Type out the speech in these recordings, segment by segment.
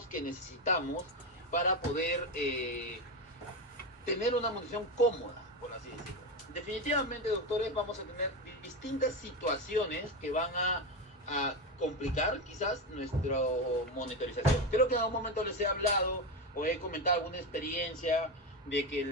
insumos que necesitamos para poder tener una munición cómoda, por así decirlo. Definitivamente, doctores, vamos a tener distintas situaciones que van a complicar quizás nuestra monitorización. Creo que en algún momento les he hablado o he comentado alguna experiencia de que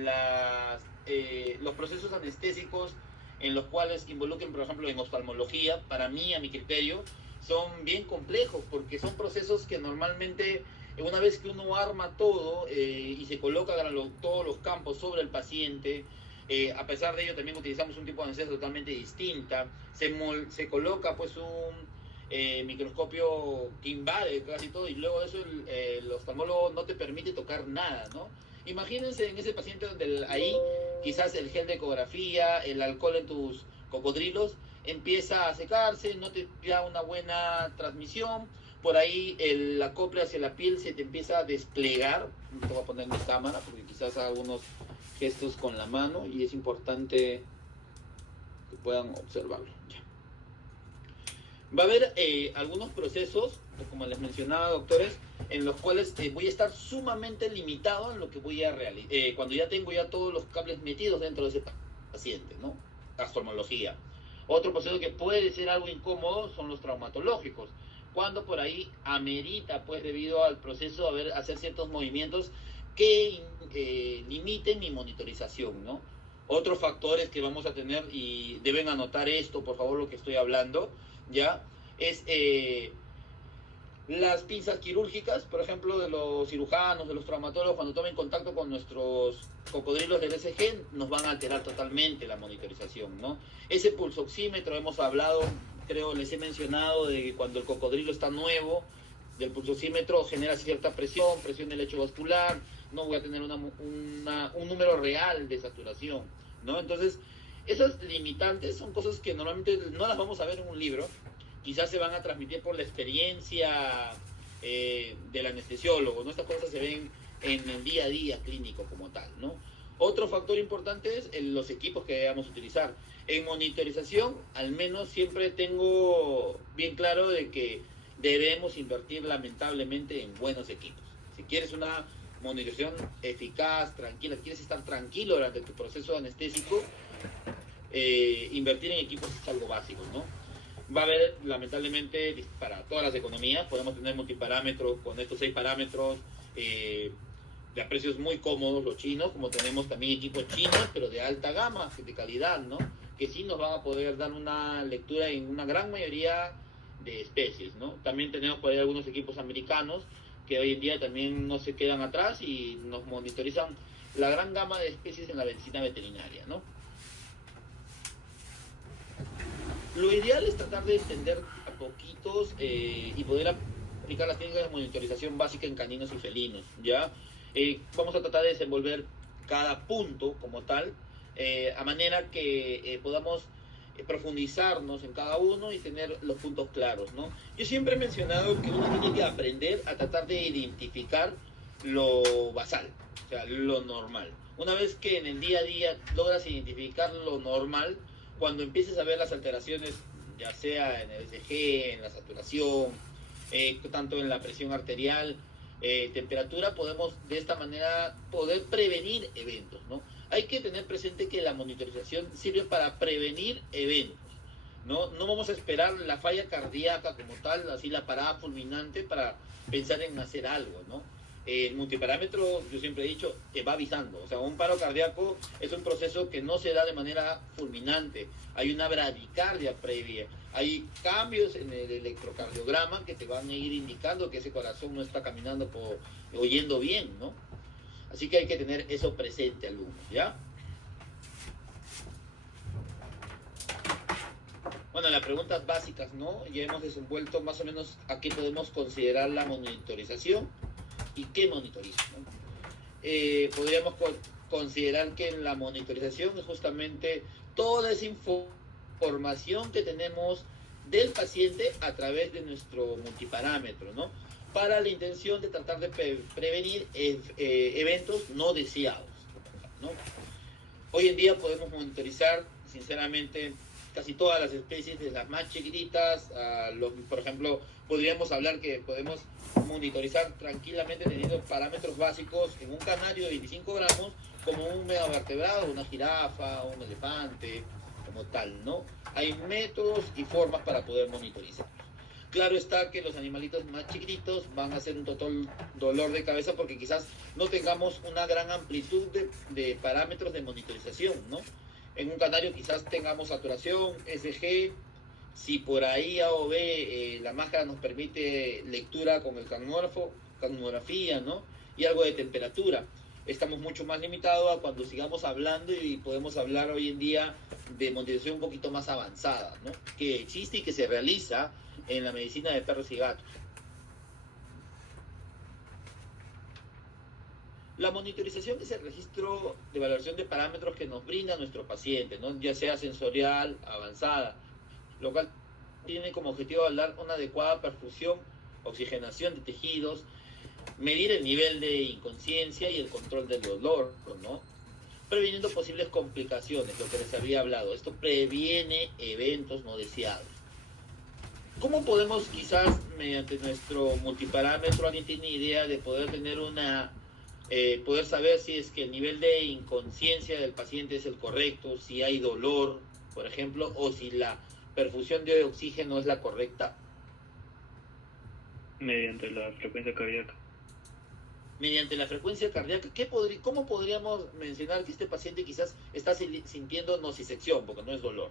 los procesos anestésicos en los cuales involucren, por ejemplo, en oftalmología, para mí, a mi criterio, son bien complejos, porque son procesos que normalmente, una vez que uno arma todo y se coloca todos los campos sobre el paciente, a pesar de ello también utilizamos un tipo de anestesia totalmente distinta, se coloca pues un microscopio que invade casi todo y luego de eso el oftalmólogo no te permite tocar nada, ¿no? Imagínense en ese paciente donde ahí quizás el gel de ecografía, el alcohol en tus cocodrilos empieza a secarse, no te da una buena transmisión, por ahí el acople hacia la piel se te empieza a desplegar. Te voy a poner mi cámara porque quizás haga algunos gestos con la mano y es importante que puedan observarlo. Ya. Va a haber algunos procesos, como les mencionaba, doctores, en los cuales voy a estar sumamente limitado en lo que voy a realizar, cuando ya tengo ya todos los cables metidos dentro de ese paciente, ¿no? Oftalmología. Otro proceso que puede ser algo incómodo son los traumatológicos, cuando por ahí amerita, pues debido al proceso, hacer ciertos movimientos que limiten mi monitorización, ¿no? Otros factores que vamos a tener, y deben anotar esto, por favor, lo que estoy hablando, ¿ya? Es las pinzas quirúrgicas, por ejemplo, de los cirujanos, de los traumatólogos, cuando tomen contacto con nuestros cocodrilos del ECG, nos van a alterar totalmente la monitorización, ¿no? Ese pulsoxímetro, hemos hablado, creo, les he mencionado, de que cuando el cocodrilo está nuevo, del pulsoxímetro genera cierta presión del lecho vascular, no voy a tener un número real de saturación, ¿no? Entonces, esas limitantes son cosas que normalmente no las vamos a ver en un libro, quizás se van a transmitir por la experiencia del anestesiólogo, ¿no? Estas cosas se ven en el día a día clínico como tal, ¿no? Otro factor importante es los equipos que vamos a utilizar. En monitorización, al menos siempre tengo bien claro de que debemos invertir lamentablemente en buenos equipos. Si quieres una monitorización eficaz, tranquila, quieres estar tranquilo durante tu proceso anestésico, invertir en equipos es algo básico, ¿no? Va a haber, lamentablemente, para todas las economías, podemos tener multiparámetros con estos 6 parámetros de a precios muy cómodos, los chinos, como tenemos también equipos chinos, pero de alta gama, de calidad, ¿no? Que sí nos van a poder dar una lectura en una gran mayoría de especies, ¿no? También tenemos por ahí algunos equipos americanos que hoy en día también no se quedan atrás y nos monitorizan la gran gama de especies en la medicina veterinaria, ¿no? Lo ideal es tratar de entender a poquitos y poder aplicar las técnicas de monitorización básica en caninos y felinos, ¿ya? Vamos a tratar de desenvolver cada punto como tal, a manera que podamos profundizarnos en cada uno y tener los puntos claros, ¿no? Yo siempre he mencionado que uno tiene que aprender a tratar de identificar lo basal, o sea, lo normal. Una vez que en el día a día logras identificar lo normal, cuando empieces a ver las alteraciones, ya sea en el ECG, en la saturación, tanto en la presión arterial, temperatura, podemos de esta manera poder prevenir eventos, ¿no? Hay que tener presente que la monitorización sirve para prevenir eventos, ¿no? No vamos a esperar la falla cardíaca como tal, así la parada fulminante para pensar en hacer algo, ¿no? El multiparámetro, yo siempre he dicho, te va avisando. O sea, un paro cardíaco es un proceso que no se da de manera fulminante. Hay una bradicardia previa. Hay cambios en el electrocardiograma que te van a ir indicando que ese corazón no está caminando o yendo bien, ¿no? Así que hay que tener eso presente, alumnos, ¿ya? Bueno, las preguntas básicas, ¿no? Ya hemos desenvuelto más o menos a qué podemos considerar la monitorización y qué monitoriza, ¿no? Podríamos considerar que la monitorización es justamente toda esa información que tenemos del paciente a través de nuestro multiparámetro, ¿no? Para la intención de tratar de prevenir eventos no deseados, ¿no? Hoy en día podemos monitorizar, sinceramente, casi todas las especies, de las más chiquititas, por ejemplo, podríamos hablar que podemos monitorizar tranquilamente teniendo parámetros básicos en un canario de 25 gramos, como un megavertebrado, una jirafa, un elefante, como tal, ¿no? Hay métodos y formas para poder monitorizar. Claro está que los animalitos más chiquititos van a ser un total dolor de cabeza porque quizás no tengamos una gran amplitud de parámetros de monitorización, ¿no? En un canario quizás tengamos saturación, SG, si por ahí A o B la máscara nos permite lectura con el canógrafo, canografía, ¿no? Y algo de temperatura. Estamos mucho más limitados a cuando sigamos hablando y podemos hablar hoy en día de monitorización un poquito más avanzada, ¿no? Que existe y que se realiza en la medicina de perros y gatos. La monitorización es el registro de valoración de parámetros que nos brinda nuestro paciente, ¿no? Ya sea sensorial, avanzada, lo cual tiene como objetivo dar una adecuada perfusión, oxigenación de tejidos, medir el nivel de inconsciencia y el control del dolor, ¿no? Previniendo posibles complicaciones, lo que les había hablado. Esto previene eventos no deseados. ¿Cómo podemos quizás, mediante nuestro multiparámetro, alguien tiene idea de poder tener poder saber si es que el nivel de inconsciencia del paciente es el correcto, si hay dolor, por ejemplo, o si la perfusión de oxígeno es la correcta? Mediante la frecuencia cardíaca. Mediante la frecuencia cardíaca, ¿cómo podríamos mencionar que este paciente quizás está sintiendo nocicepción, porque no es dolor?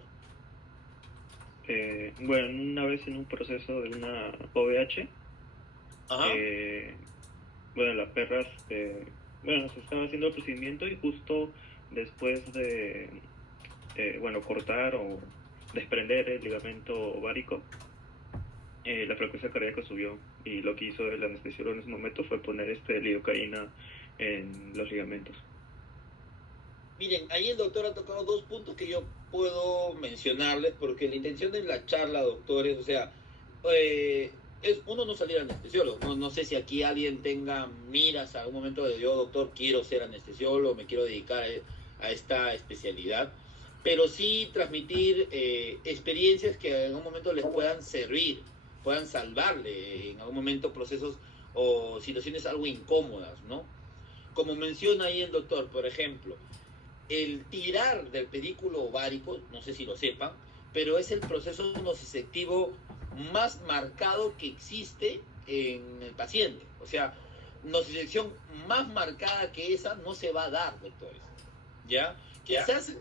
Bueno, una vez en un proceso de una OVH, bueno, las perras, bueno, se estaba haciendo el procedimiento y justo después de, bueno, cortar o desprender el ligamento ovárico, la frecuencia cardíaca subió y lo que hizo el anestesiólogo en ese momento fue poner lidocaína en los ligamentos. Miren, ahí el doctor ha tocado dos puntos que yo puedo mencionarles, porque la intención de la charla, doctores, o sea, es uno no salir anestesiólogo. No sé si aquí alguien tenga miras a un momento de yo, doctor, quiero ser anestesiólogo, me quiero dedicar a esta especialidad, pero sí transmitir experiencias que en algún momento les puedan servir, puedan salvarle en algún momento procesos o situaciones algo incómodas, ¿no? Como menciona ahí el doctor, por ejemplo, el tirar del pedículo ovárico, no sé si lo sepan, pero es el proceso nociceptivo más marcado que existe en el paciente. O sea, nocicepción más marcada que esa no se va a dar, doctores. ¿Ya? Quizás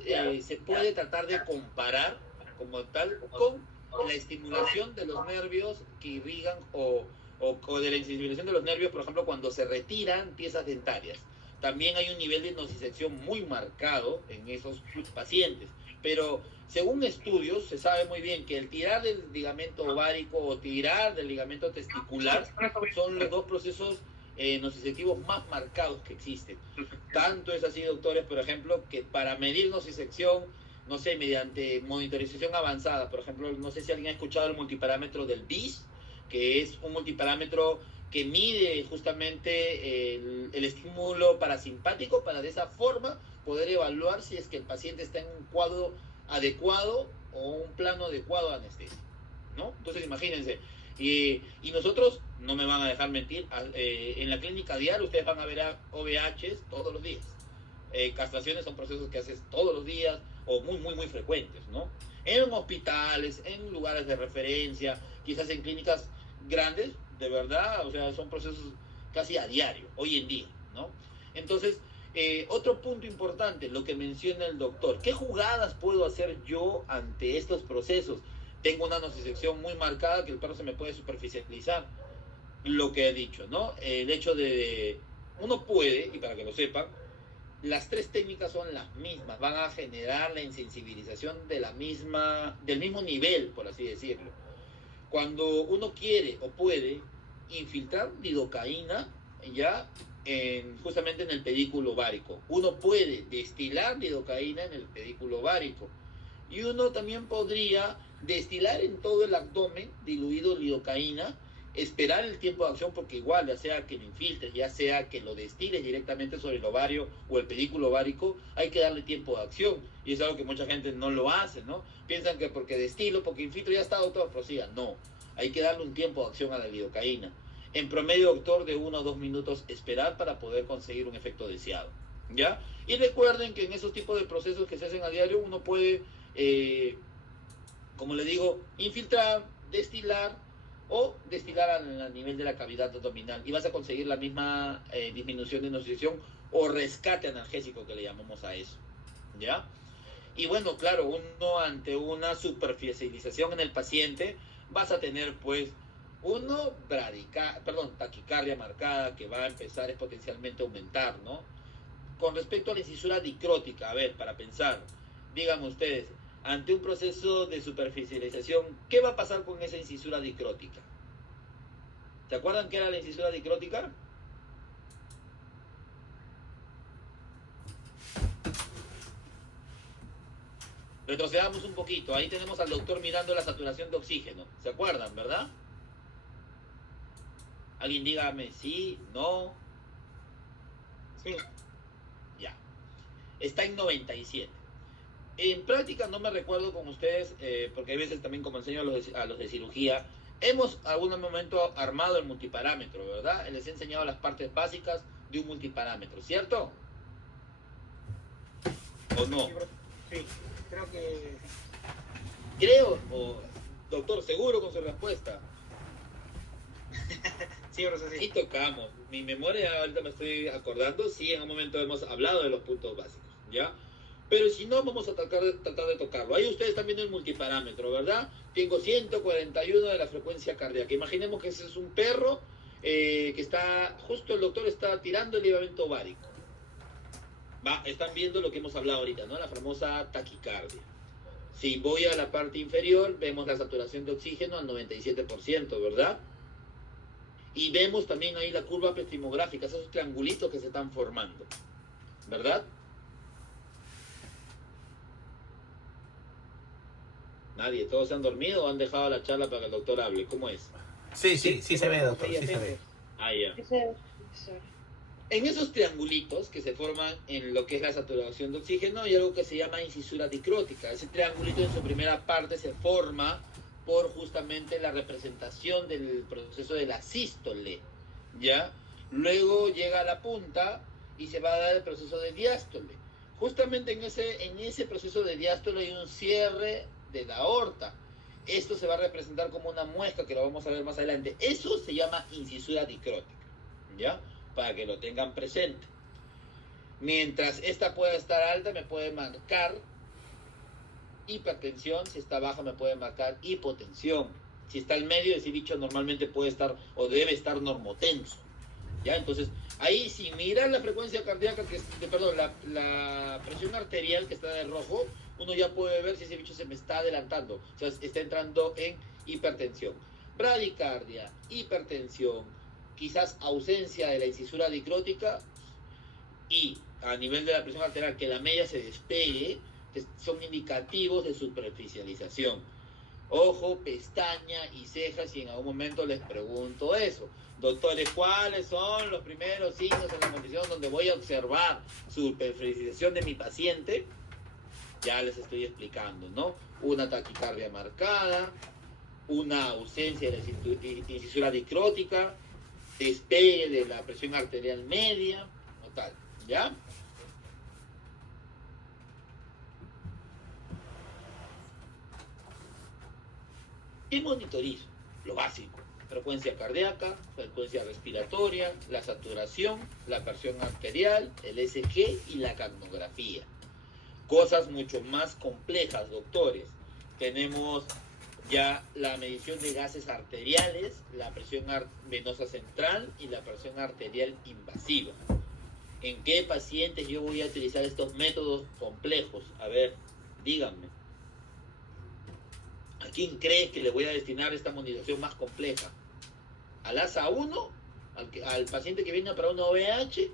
se puede tratar de comparar como tal con la estimulación de los nervios que irrigan o de la insensibilización de los nervios, por ejemplo, cuando se retiran piezas dentarias. También hay un nivel de nocicepción muy marcado en esos pacientes. Pero según estudios, se sabe muy bien que el tirar del ligamento ovárico o tirar del ligamento testicular son los dos procesos nociceptivos más marcados que existen. Tanto es así, doctores, por ejemplo, que para medir nocicepción, no sé, mediante monitorización avanzada, por ejemplo, no sé si alguien ha escuchado el multiparámetro del BIS, que es un multiparámetro que mide justamente el estímulo parasimpático para de esa forma poder evaluar si es que el paciente está en un cuadro adecuado o un plano adecuado de anestesia, ¿no? Entonces imagínense, y nosotros, no me van a dejar mentir, en la clínica diaria ustedes van a ver a OVHs todos los días. Castraciones son procesos que haces todos los días o muy frecuentes, ¿no? En hospitales, en lugares de referencia, quizás en clínicas grandes, de verdad, o sea, son procesos casi a diario, hoy en día, ¿no? Entonces, otro punto importante, lo que menciona el doctor, ¿qué jugadas puedo hacer yo ante estos procesos? Tengo una nocicepción muy marcada que el perro se me puede superficializar, lo que he dicho, ¿no? El hecho de, uno puede, y para que lo sepan, las tres técnicas son las mismas, van a generar la insensibilización del mismo nivel, por así decirlo. Cuando uno quiere o puede infiltrar lidocaína ya justamente en el pedículo ovárico, uno puede destilar lidocaína en el pedículo ovárico y uno también podría destilar en todo el abdomen diluido lidocaína esperar el tiempo de acción, porque igual, ya sea que lo infiltres, ya sea que lo destiles directamente sobre el ovario o el pedículo ovárico, hay que darle tiempo de acción. Y es algo que mucha gente no lo hace, ¿no? Piensan que porque destilo, porque infiltro, ya está, doctor, prosiga. No, hay que darle un tiempo de acción a la lidocaína. En promedio, doctor, de 1 o 2 minutos esperar para poder conseguir un efecto deseado, ¿ya? Y recuerden que en esos tipos de procesos que se hacen a diario, uno puede, como le digo, infiltrar, destilar o destilar a nivel de la cavidad abdominal y vas a conseguir la misma disminución de nocicepción o rescate analgésico que le llamamos a eso, ¿ya? Y bueno, claro, uno ante una superficialización en el paciente vas a tener pues taquicardia marcada que va a empezar potencialmente a aumentar, ¿no? Con respecto a la incisura dicrótica, a ver, para pensar, digan ustedes, ante un proceso de superficialización, ¿qué va a pasar con esa incisura dicrótica? ¿Se acuerdan qué era la incisura dicrótica? Retrocedamos un poquito, ahí tenemos al doctor mirando la saturación de oxígeno, ¿se acuerdan, verdad? Alguien dígame sí, no. Sí. Ya. Está en 97. En práctica no me recuerdo con ustedes, porque hay veces también como enseño a los de cirugía, hemos algún momento armado el multiparámetro, ¿verdad? Les he enseñado las partes básicas de un multiparámetro, ¿cierto? ¿O no? Sí, creo que... Creo, doctor, seguro con su respuesta. Sí, profesor, sí. Y tocamos. Mi memoria, ahorita me estoy acordando, sí, en un momento hemos hablado de los puntos básicos, ¿ya? Pero si no, vamos a tratar de tocarlo. Ahí ustedes están viendo el multiparámetro, ¿verdad? Tengo 141 de la frecuencia cardíaca. Imaginemos que ese es un perro que está, justo el doctor está tirando el ligamento ovárico. Están viendo lo que hemos hablado ahorita, ¿no? La famosa taquicardia. Si voy a la parte inferior, vemos la saturación de oxígeno al 97%, ¿verdad? Y vemos también ahí la curva epistemográfica, esos triangulitos que se están formando, ¿verdad? Nadie, todos se han dormido o han dejado la charla para que el doctor hable. ¿Cómo es? Sí se ve, doctor, sí se ve. Ah, ya. En esos triangulitos que se forman en lo que es la saturación de oxígeno hay algo que se llama incisura dicrótica. Ese triangulito en su primera parte se forma por justamente la representación del proceso de la sístole, ¿ya? Luego llega a la punta y se va a dar el proceso de diástole. Justamente en ese proceso de diástole hay un cierre de la aorta. Esto se va a representar como una muesca que lo vamos a ver más adelante. Eso se llama incisura dicrótica, ¿ya? Para que lo tengan presente. Mientras esta pueda estar alta, me puede marcar hipertensión. Si está baja, me puede marcar hipotensión. Si está en medio, ese bicho normalmente puede estar o debe estar normotenso, ¿ya? Entonces, ahí si miran la frecuencia cardíaca, la presión arterial que está de rojo, uno ya puede ver si ese bicho se me está adelantando, o sea, está entrando en hipertensión. Bradicardia, hipertensión, quizás ausencia de la incisura dicrótica y a nivel de la presión arterial que la media se despegue, son indicativos de superficialización. Ojo, pestaña y cejas, y en algún momento les pregunto eso. Doctores, ¿cuáles son los primeros signos en la condición donde voy a observar superficialización de mi paciente? Ya les estoy explicando, ¿no? Una taquicardia marcada, una ausencia de la incisura dicrótica, despegue de la presión arterial media, o tal, ¿ya? ¿Qué monitorizo? Lo básico: frecuencia cardíaca, frecuencia respiratoria, la saturación, la presión arterial, el ECG y la capnografía. Cosas mucho más complejas, doctores. Tenemos ya la medición de gases arteriales, la presión venosa central y la presión arterial invasiva. ¿En qué pacientes yo voy a utilizar estos métodos complejos? A ver, díganme. ¿A quién cree que le voy a destinar esta monitorización más compleja? ¿Al ASA1? ¿Al paciente que viene para una OVH?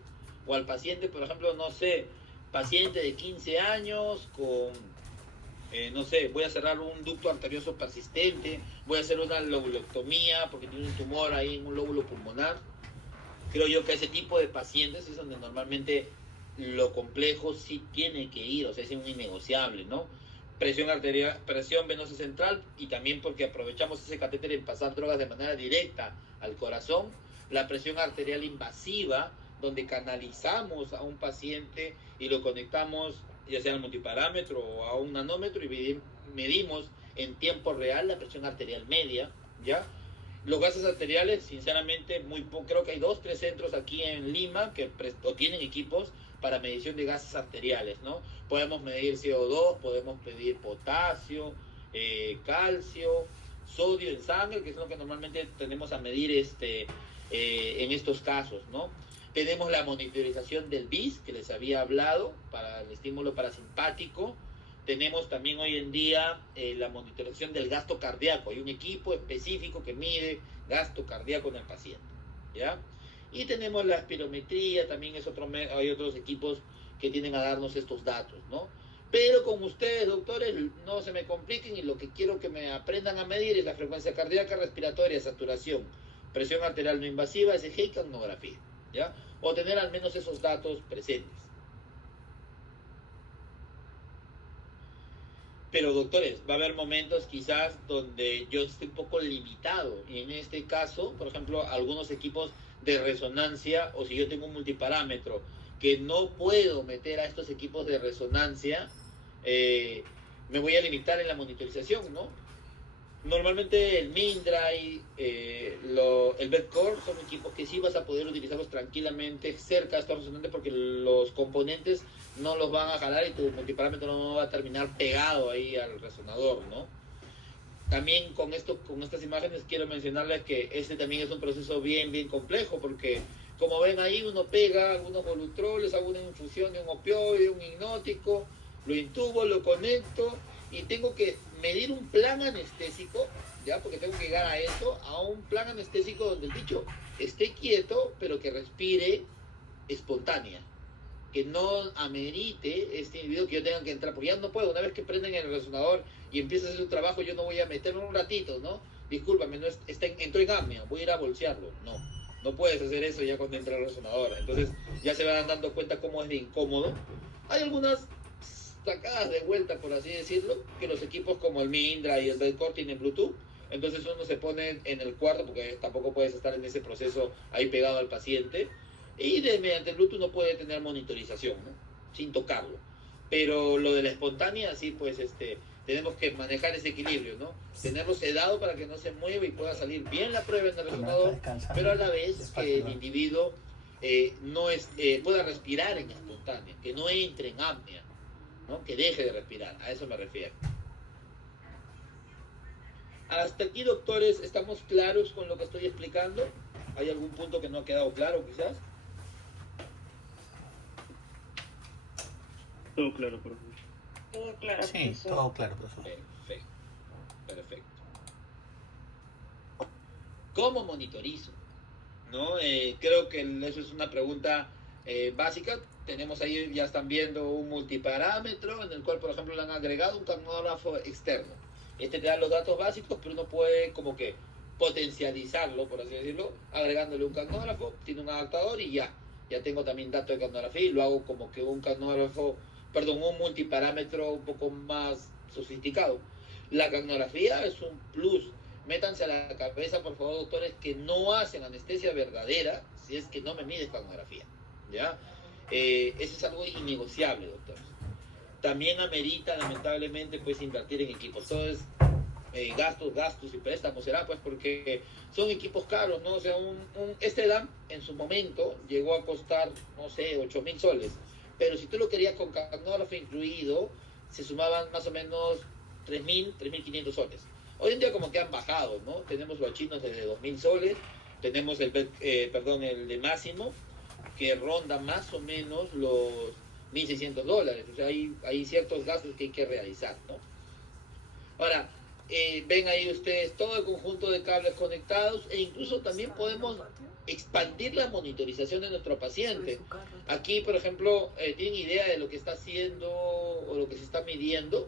¿O al paciente, por ejemplo, no sé, paciente de 15 años con no sé, voy a cerrar un ducto arterioso persistente, voy a hacer una lobulectomía porque tiene un tumor ahí en un lóbulo pulmonar. Creo yo que ese tipo de pacientes es donde normalmente lo complejo sí tiene que ir, o sea, es un innegociable, ¿no? Presión arterial, presión venosa central, y también porque aprovechamos ese catéter en pasar drogas de manera directa al corazón. La presión arterial invasiva, donde canalizamos a un paciente y lo conectamos ya sea al multiparámetro o a un nanómetro y medimos en tiempo real la presión arterial media, ¿ya? Los gases arteriales, sinceramente, creo que hay 2-3 centros aquí en Lima que tienen equipos para medición de gases arteriales, ¿no? Podemos medir CO2, podemos medir potasio, calcio, sodio en sangre, que es lo que normalmente tenemos a medir en estos casos, ¿no? Tenemos la monitorización del BIS, que les había hablado, para el estímulo parasimpático. Tenemos también hoy en día la monitorización del gasto cardíaco. Hay un equipo específico que mide gasto cardíaco en el paciente, ¿ya? Y tenemos la espirometría, también hay otros equipos que tienen a darnos estos datos, ¿no? Pero con ustedes, doctores, no se me compliquen, y lo que quiero que me aprendan a medir es la frecuencia cardíaca, respiratoria, saturación, presión arterial no invasiva, ECG y capnografía, ¿ya? O tener al menos esos datos presentes. Pero doctores, va a haber momentos quizás donde yo esté un poco limitado, y en este caso, por ejemplo, algunos equipos de resonancia, o si yo tengo un multiparámetro que no puedo meter a estos equipos de resonancia, me voy a limitar en la monitorización, ¿no? Normalmente el Mindray, el Bedcore son equipos que sí vas a poder utilizarlos tranquilamente cerca de estos resonantes, porque los componentes no los van a jalar y tu multiparámetro no va a terminar pegado ahí al resonador, ¿no? También con estas imágenes quiero mencionarles que este también es un proceso bien complejo, porque como ven ahí uno pega algunos volutroles, hago una infusión de un opioide, un hipnótico, lo intubo, lo conecto y tengo que medir un plan anestésico, ya, porque tengo que llegar a eso, a un plan anestésico donde el bicho esté quieto, pero que respire espontánea, que no amerite este individuo que yo tenga que entrar, porque ya no puedo, una vez que prenden el resonador y empieza a hacer su trabajo, yo no voy a meterme un ratito, ¿no? Discúlpame, entró en apnea, voy a ir a bolsearlo, no puedes hacer eso ya cuando entra el resonador. Entonces ya se van dando cuenta cómo es de incómodo. Hay algunas sacadas de vuelta, por así decirlo, que los equipos como el Mindra y el Bedcore tienen Bluetooth, entonces uno se pone en el cuarto, porque tampoco puedes estar en ese proceso ahí pegado al paciente, y mediante el Bluetooth no puede tener monitorización, ¿no? Sin tocarlo. Pero lo de la espontánea, sí, pues tenemos que manejar ese equilibrio, ¿no? Tenerlo sedado para que no se mueva y pueda salir bien la prueba en el resonador, pero a la vez que el individuo pueda respirar en espontánea, que no entre en apnea, ¿no? Que deje de respirar, a eso me refiero. Hasta aquí, doctores, ¿estamos claros con lo que estoy explicando? ¿Hay algún punto que no ha quedado claro, quizás? Todo claro, por favor. Todo claro. Sí, profesor. todo claro, profesor. Perfecto. ¿Cómo monitorizo? ¿No? Creo que eso es una pregunta básica. Tenemos ahí, ya están viendo un multiparámetro en el cual, por ejemplo, le han agregado un capnógrafo externo. Te da los datos básicos, pero uno puede como que potencializarlo, por así decirlo, agregándole un capnógrafo, tiene un adaptador y ya tengo también datos de capnografía y lo hago como que un multiparámetro un poco más sofisticado. La capnografía es un plus. Métanse a la cabeza, por favor, doctores, que no hacen anestesia verdadera si es que no me miden capnografía, ¿ya? Eso es algo innegociable, doctores. También amerita, lamentablemente, pues invertir en equipos. Todo es gastos y préstamos, será pues porque son equipos caros, ¿no? O sea, este DAM en su momento llegó a costar, no sé, 8.000 soles, pero si tú lo querías con capnógrafo incluido, se sumaban más o menos 3.000, 3.500 soles. Hoy en día como que han bajado, ¿no? Tenemos los chinos desde 2.000 soles, tenemos el de Máximo, que ronda más o menos los $1.600. O sea, hay ciertos gastos que hay que realizar, ¿no? Ahora, ven ahí ustedes todo el conjunto de cables conectados, e incluso también podemos expandir la monitorización de nuestro paciente. Aquí, por ejemplo, ¿tienen idea de lo que está haciendo o lo que se está midiendo?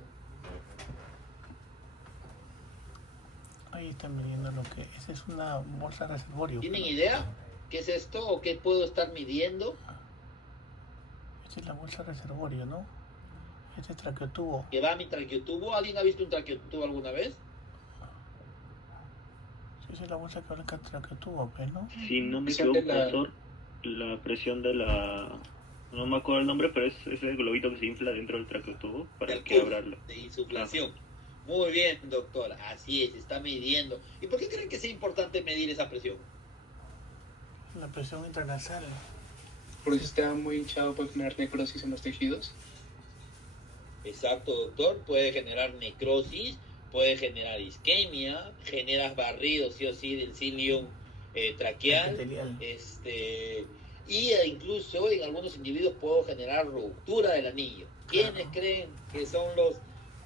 Ahí están midiendo lo que... Esa es una bolsa reservorio. ¿Tienen idea qué es esto o qué puedo estar midiendo? Esta es la bolsa reservorio, ¿no? Este es traqueotubo. Que va a mi traqueotubo. ¿Alguien ha visto un traqueotubo alguna vez? Sí, esa es la bolsa que va al traqueotubo, pues, ¿no? Si no me Esa equivoco, es la- profesor, la presión de la... No me acuerdo el nombre, pero es ese globito que se infla dentro del traqueotubo para Del que pulso, abrirlo. de insuflación. Muy bien, doctor. Así es, está midiendo. ¿Y por qué creen que sea importante medir esa presión? La presión intranasal. Porque si está muy hinchado puede generar necrosis en los tejidos. Exacto, doctor. Puede generar necrosis, puede generar isquemia, generas barrido, sí o sí, del cilium traqueal. Epitelial. Y incluso en algunos individuos puedo generar ruptura del anillo. ¿Quiénes Claro. creen que son los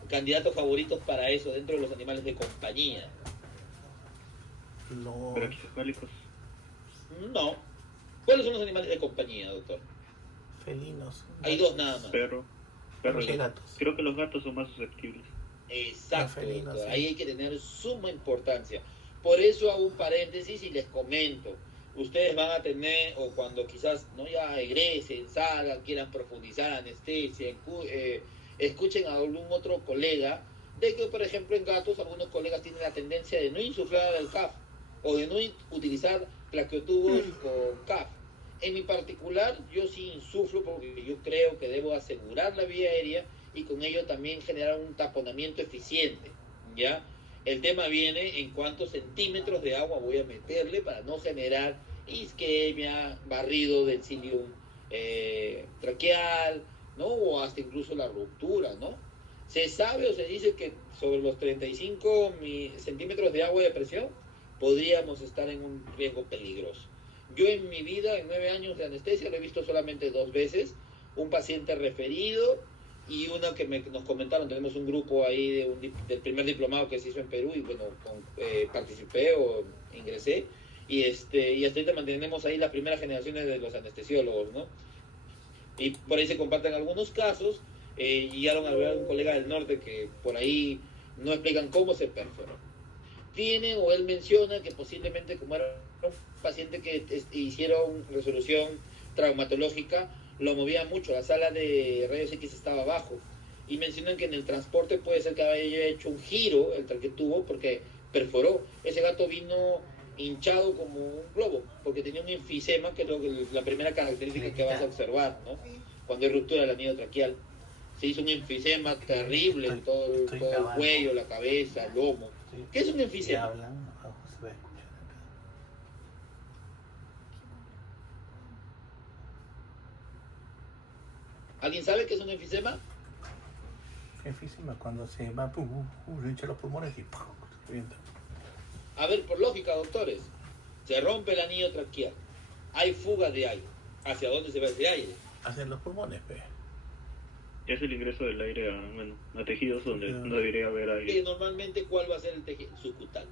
candidatos favoritos para eso dentro de los animales de compañía? Los Braquiocefálicos. No. ¿Cuáles son los animales de compañía, doctor? felinos. Hay dos nada más. Perro. Perros Perro. y gatos. Creo que los gatos son más susceptibles. Exacto, Los felinos, doctor. sí. Ahí hay que tener suma importancia. Por eso hago un paréntesis y les comento. Ustedes van a tener, o cuando quizás no ya egresen, salgan, quieran profundizar anestesia, escuchen a algún otro colega, de que, por ejemplo, en gatos algunos colegas tienen la tendencia de no insuflar el CAF o de no utilizar plaqueotubos con CAF. En mi particular, yo sí insuflo porque yo creo que debo asegurar la vía aérea y con ello también generar un taponamiento eficiente, ¿ya? El tema viene en cuántos centímetros de agua voy a meterle para no generar isquemia, barrido del cilium traqueal, ¿no? O hasta incluso la ruptura, ¿no? Se sabe o se dice que sobre los 35 centímetros de agua de presión podríamos estar en un riesgo peligroso. Yo en mi vida, en 9 años de anestesia, lo he visto solamente 2 veces, un paciente referido y uno que nos comentaron, tenemos un grupo ahí del primer diplomado que se hizo en Perú y bueno, participé o ingresé y hasta ahorita mantenemos ahí las primeras generaciones de los anestesiólogos, ¿no? Y por ahí se comparten algunos casos, llegaron a ver a un colega del norte que por ahí no explican cómo se perforó. Tiene o él menciona que posiblemente como era un paciente que hicieron resolución traumatológica, lo movía mucho, la sala de rayos X estaba abajo y mencionan que en el transporte puede ser que haya hecho un giro el traqueotubo porque perforó. Ese gato vino hinchado como un globo porque tenía un enfisema, que es la primera característica que vas a observar, ¿no? Cuando hay ruptura del anillo traqueal. Se hizo un enfisema terrible en todo el cuello, la cabeza, el lomo. ¿Qué es un Si enfisema? hablan, abajo se va a escuchar acá. ¿Alguien sabe qué es un enfisema? Enfisema cuando se va, se hincha los pulmones y ¡pum! Se revienta. A ver, por lógica, doctores, se rompe el anillo traqueal, hay fuga de aire. ¿Hacia dónde se va ese aire? Hacen los pulmones, pe. Es el ingreso del aire a tejidos donde no debería haber Que aire. normalmente, ¿cuál va a ser el tejido? Subcutáneo,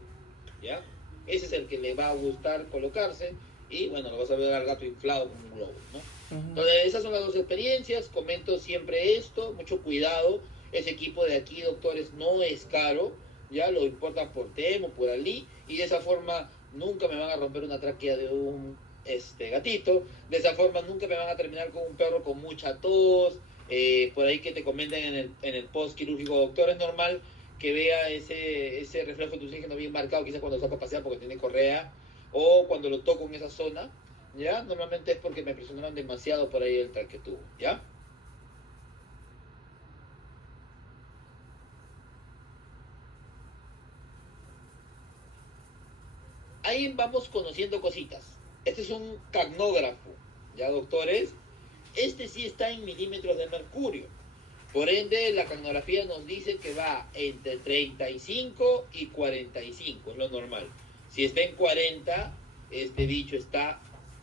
¿ya? Ese es el que le va a gustar colocarse y, bueno, lo vas a ver al gato inflado como un globo, ¿no? Entonces, esas son las dos experiencias. Comento siempre esto, mucho cuidado. Ese equipo de aquí, doctores, no es caro, ya lo importan por Temo, por Ali, y de esa forma nunca me van a romper una tráquea de un gatito. De esa forma nunca me van a terminar con un perro con mucha tos. Por ahí que te comenten en el post quirúrgico, doctor, es normal que vea ese reflejo de oxígeno bien marcado, quizás cuando saco a pasear porque tiene correa, o cuando lo toco en esa zona, ¿ya? Normalmente es porque me presionaron demasiado por ahí el traqueotubo, ¿ya? Ahí vamos conociendo cositas. Este es un cagnógrafo, ¿ya, doctores? Este sí está en milímetros de mercurio. Por ende, la cagnografía nos dice que va entre 35 y 45, es lo normal. Si está en 40, este bicho está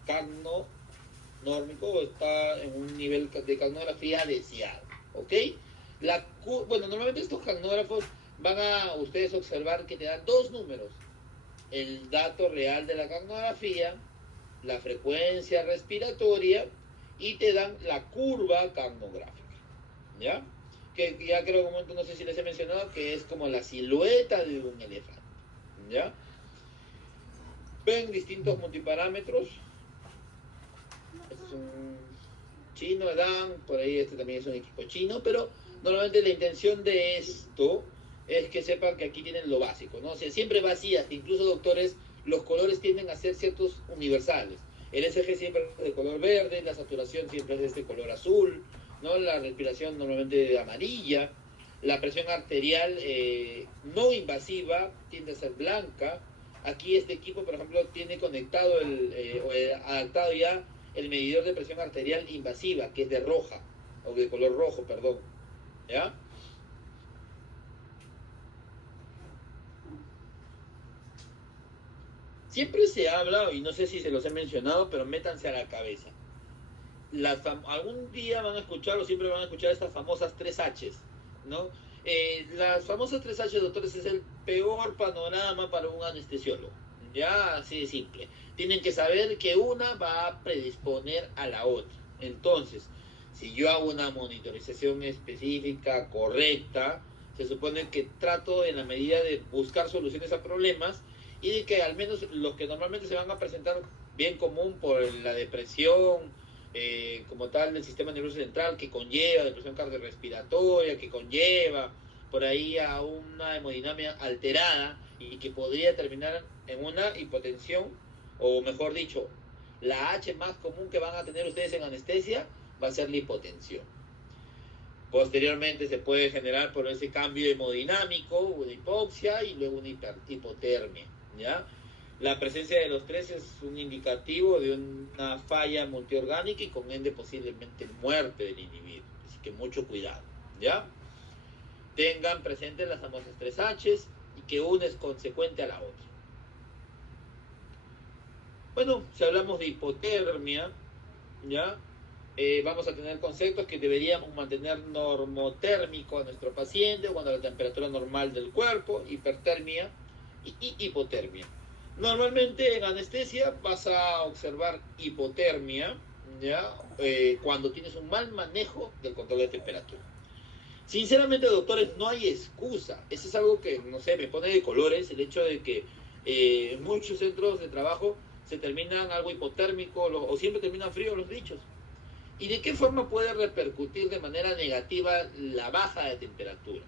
cagnonórmico o está en un nivel de cagnografía deseado, ¿ok? Bueno, normalmente estos cagnógrafos van a ustedes observar que te dan 2 números. El dato real de la cagnografía, la frecuencia respiratoria y te dan la curva cagnográfica, ¿ya? Que ya creo que un momento, no sé si les he mencionado, que es como la silueta de un elefante, ¿ya? Ven distintos multiparámetros. Este es un chino, Dan, por ahí este también es un equipo chino, pero normalmente la intención de esto es que sepan que aquí tienen lo básico, ¿no? O sea, siempre vacías, incluso doctores, los colores tienden a ser ciertos universales. El SG siempre es de color verde, la saturación siempre es de color azul, ¿no? La respiración normalmente de amarilla, la presión arterial no invasiva tiende a ser blanca. Aquí este equipo, por ejemplo, tiene conectado adaptado ya el medidor de presión arterial invasiva, que es de roja, o de color rojo, perdón, ¿ya? Siempre se habla, y no sé si se los he mencionado, pero métanse a la cabeza. Algún día van a escuchar, o siempre van a escuchar estas famosas 3Hs, ¿no? Las famosas 3H, doctores, es el peor panorama para un anestesiólogo. Ya, así de simple. Tienen que saber que una va a predisponer a la otra. Entonces, si yo hago una monitorización específica, correcta, se supone que trato en la medida de buscar soluciones a problemas y de que al menos los que normalmente se van a presentar bien común por la depresión, como tal del sistema nervioso central, que conlleva depresión cardiorrespiratoria, que conlleva por ahí a una hemodinamia alterada y que podría terminar en una hipotensión, o mejor dicho, la H más común que van a tener ustedes en anestesia va a ser la hipotensión. Posteriormente se puede generar por ese cambio hemodinámico, una hipoxia y luego una hipotermia, ¿ya? La presencia de los tres es un indicativo de una falla multiorgánica y con ende posiblemente muerte del individuo. Así que mucho cuidado, ¿ya? Tengan presentes las famosas 3Hs y que una es consecuente a la otra. Bueno, si hablamos de hipotermia, ¿ya? Vamos a tener conceptos que deberíamos mantener normotérmico a nuestro paciente cuando la temperatura normal del cuerpo, hipertermia y hipotermia. Normalmente en anestesia vas a observar hipotermia, ¿ya? Cuando tienes un mal manejo del control de temperatura. Sinceramente, doctores, no hay excusa. Eso es algo que, no sé, me pone de colores el hecho de que en muchos centros de trabajo se terminan algo hipotérmico o siempre terminan fríos los dichos. ¿Y de qué forma puede repercutir de manera negativa la baja de temperatura?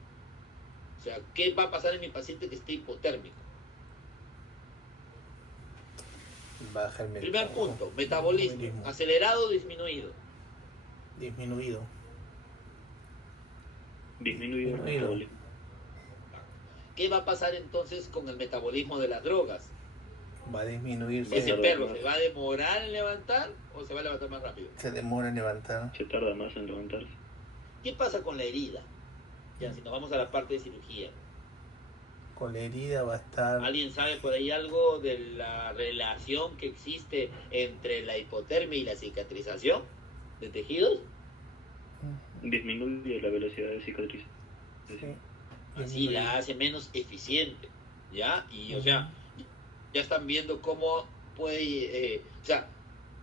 O sea, ¿qué va a pasar en mi paciente que esté hipotérmico? Baja el Primer punto, metabolismo, acelerado o disminuido. Disminuido. Disminuido el metabolismo. ¿Qué va a pasar entonces con el metabolismo de las drogas? Va a disminuir. ¿Ese perro se va a demorar en levantar o se va a levantar más rápido? Se demora en levantar. Se tarda más en levantarse. ¿Qué pasa con la herida? Ya, si nos vamos a la parte de cirugía. Con la herida va a estar... ¿Alguien sabe por ahí algo de la relación que existe entre la hipotermia y la cicatrización de tejidos? Disminuye la velocidad de cicatrización. Sí. Así la hace menos eficiente, ¿ya? Y, o sea, ya están viendo cómo puede, o sea,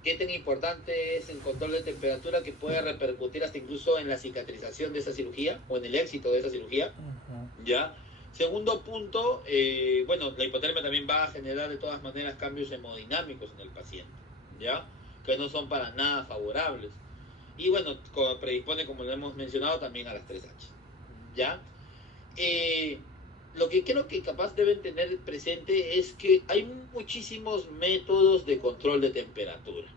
qué tan importante es el control de temperatura que puede repercutir hasta incluso en la cicatrización de esa cirugía o en el éxito de esa cirugía, ¿ya? Segundo punto, bueno, la hipotermia también va a generar de todas maneras cambios hemodinámicos en el paciente, ¿ya? Que no son para nada favorables. Y bueno, predispone, como lo hemos mencionado, también a las 3H, ¿ya? Lo que creo que capaz deben tener presente es que hay muchísimos métodos de control de temperatura.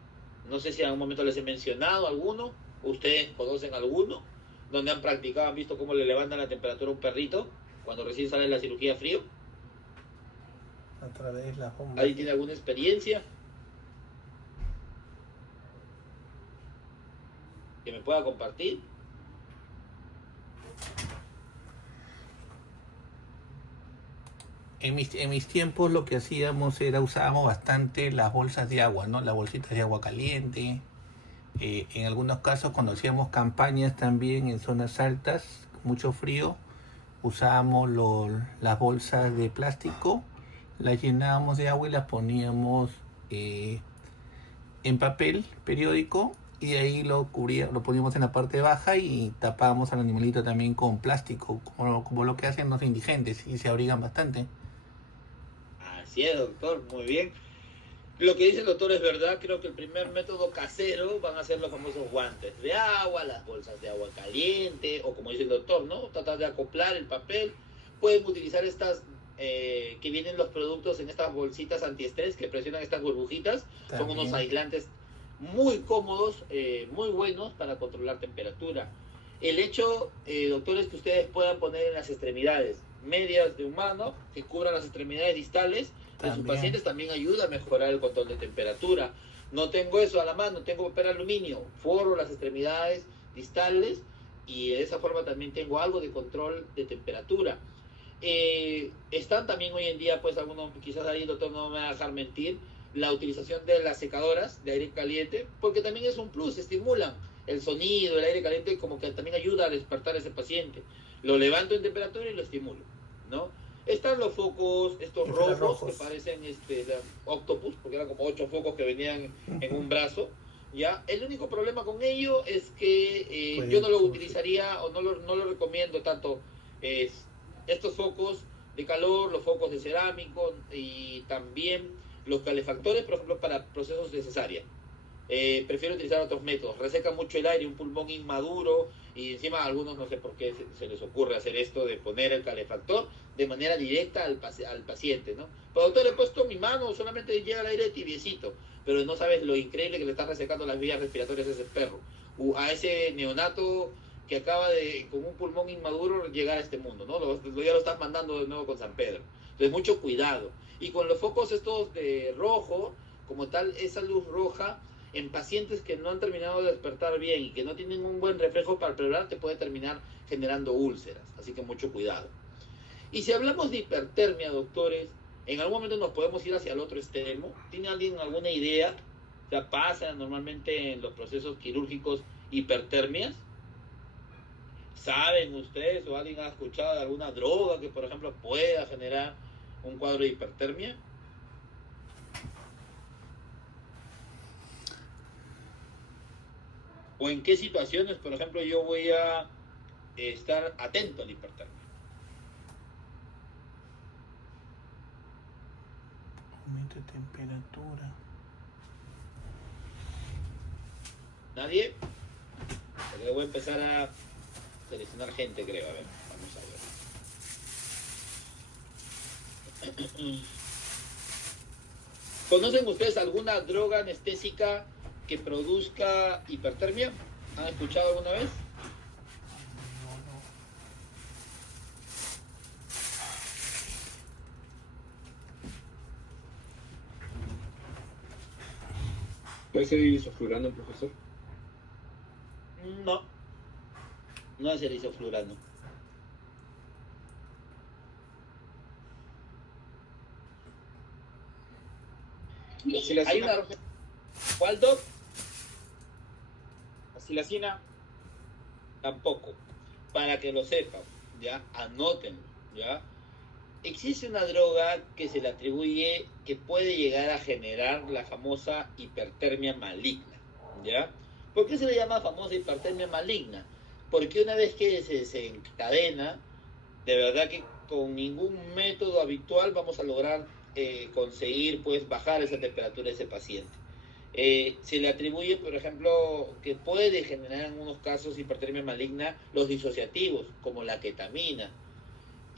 No sé si en algún momento les he mencionado alguno, ustedes conocen alguno, donde han practicado, han visto cómo le levantan la temperatura a un perrito cuando recién sale de la cirugía frío. A través de la bomba. ¿Alguien tiene alguna experiencia que me pueda compartir? En mis tiempos lo que hacíamos era usábamos bastante las bolsas de agua, ¿no? Las bolsitas de agua caliente. En algunos casos cuando hacíamos campañas también en zonas altas, mucho frío, usábamos las bolsas de plástico, las llenábamos de agua y las poníamos en papel periódico y de ahí lo poníamos en la parte baja y tapábamos al animalito también con plástico, como lo que hacen los indigentes y se abrigan bastante. Así es, doctor, muy bien. Lo que dice el doctor es verdad, creo que el primer método casero van a ser los famosos guantes de agua, las bolsas de agua caliente, o como dice el doctor, ¿no? Tratar de acoplar el papel. Pueden utilizar estas que vienen los productos en estas bolsitas antiestrés que presionan estas burbujitas. Son unos aislantes muy cómodos, muy buenos para controlar temperatura. El hecho, doctor, es que ustedes puedan poner en las extremidades medias de humano que cubran las extremidades distales de sus pacientes, también ayuda a mejorar el control de temperatura. No tengo eso a la mano, tengo papel aluminio, forro las extremidades distales y de esa forma también tengo algo de control de temperatura. Están también hoy en día, pues algunos, quizás ahí el doctor no me va a dejar mentir, la utilización de las secadoras de aire caliente, porque también es un plus, estimulan el sonido, el aire caliente, como que también ayuda a despertar a ese paciente. Lo levanto en temperatura y lo estimulo, ¿no? Están los focos, estos rojos, que parecen octopus, porque eran como 8 focos que venían en un brazo, ¿ya? El único problema con ello es que yo no lo utilizaría o no lo recomiendo tanto estos focos de calor, los focos de cerámico y también los calefactores, por ejemplo, para procesos de cesárea. Prefiero utilizar otros métodos. Reseca mucho el aire, un pulmón inmaduro, y encima a algunos no sé por qué se les ocurre hacer esto de poner el calefactor de manera directa al paciente, ¿no? Pero doctor, he puesto mi mano, solamente llega el aire tibiecito, pero no sabes lo increíble que le está resecando las vías respiratorias a ese perro, a ese neonato que acaba de, con un pulmón inmaduro, llegar a este mundo, ¿no? Ya lo están mandando de nuevo con San Pedro. Entonces, mucho cuidado. Y con los focos estos de rojo, como tal, esa luz roja, en pacientes que no han terminado de despertar bien y que no tienen un buen reflejo palpebral, te puede terminar generando úlceras. Así que mucho cuidado. Y si hablamos de hipertermia, doctores, en algún momento nos podemos ir hacia el otro extremo. ¿Tiene alguien alguna idea? O sea, ¿pasa normalmente en los procesos quirúrgicos hipertermias? ¿Saben ustedes o alguien ha escuchado de alguna droga que, por ejemplo, pueda generar un cuadro de hipertermia? ¿O en qué situaciones, por ejemplo, yo voy a estar atento a la hipertermia? Aumento de temperatura. ¿Nadie? Porque voy a empezar a seleccionar gente, creo. A ver, vamos a ver. ¿Conocen ustedes alguna droga anestésica que produzca hipertermia? ¿Han escuchado alguna vez? ¿Puede ser isoflurano, profesor? No, no es el isoflurano. Hay una... ¿Cuál, doc? La silacina. Tampoco. Para que lo sepan, ¿ya? Anótenlo, ¿ya? Existe una droga que se le atribuye que puede llegar a generar la famosa hipertermia maligna, ¿ya? ¿Por qué se le llama famosa hipertermia maligna? Porque una vez que se desencadena, de verdad que con ningún método habitual vamos a lograr conseguir, pues, bajar esa temperatura de ese paciente. Se le atribuye, por ejemplo, que puede generar en algunos casos hipertermia maligna los disociativos, como la ketamina.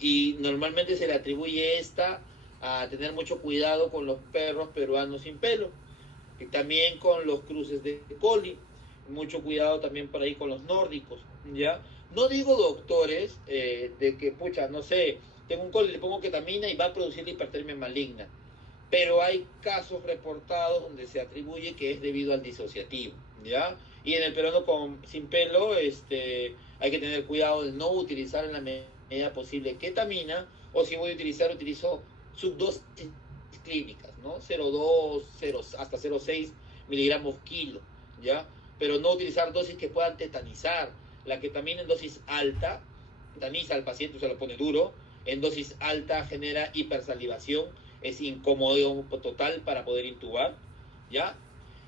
Y normalmente se le atribuye esta a tener mucho cuidado con los perros peruanos sin pelo, y también con los cruces de coli, mucho cuidado también por ahí con los nórdicos, ¿ya? No digo, doctores, de que, pucha, no sé, tengo un coli, le pongo ketamina y va a producir la hipertermia maligna, pero hay casos reportados donde se atribuye que es debido al disociativo, ¿ya? Y en el peruano sin pelo, hay que tener cuidado de no utilizar en la medida posible ketamina, o si voy a utilizar, utilizo subdosis clínicas, ¿no? 0,2, hasta 0,6 miligramos kilo, ¿ya? Pero no utilizar dosis que puedan tetanizar. La ketamina en dosis alta tetaniza al paciente, se lo pone duro. En dosis alta genera hipersalivación, es incómodo total para poder intubar, ¿ya?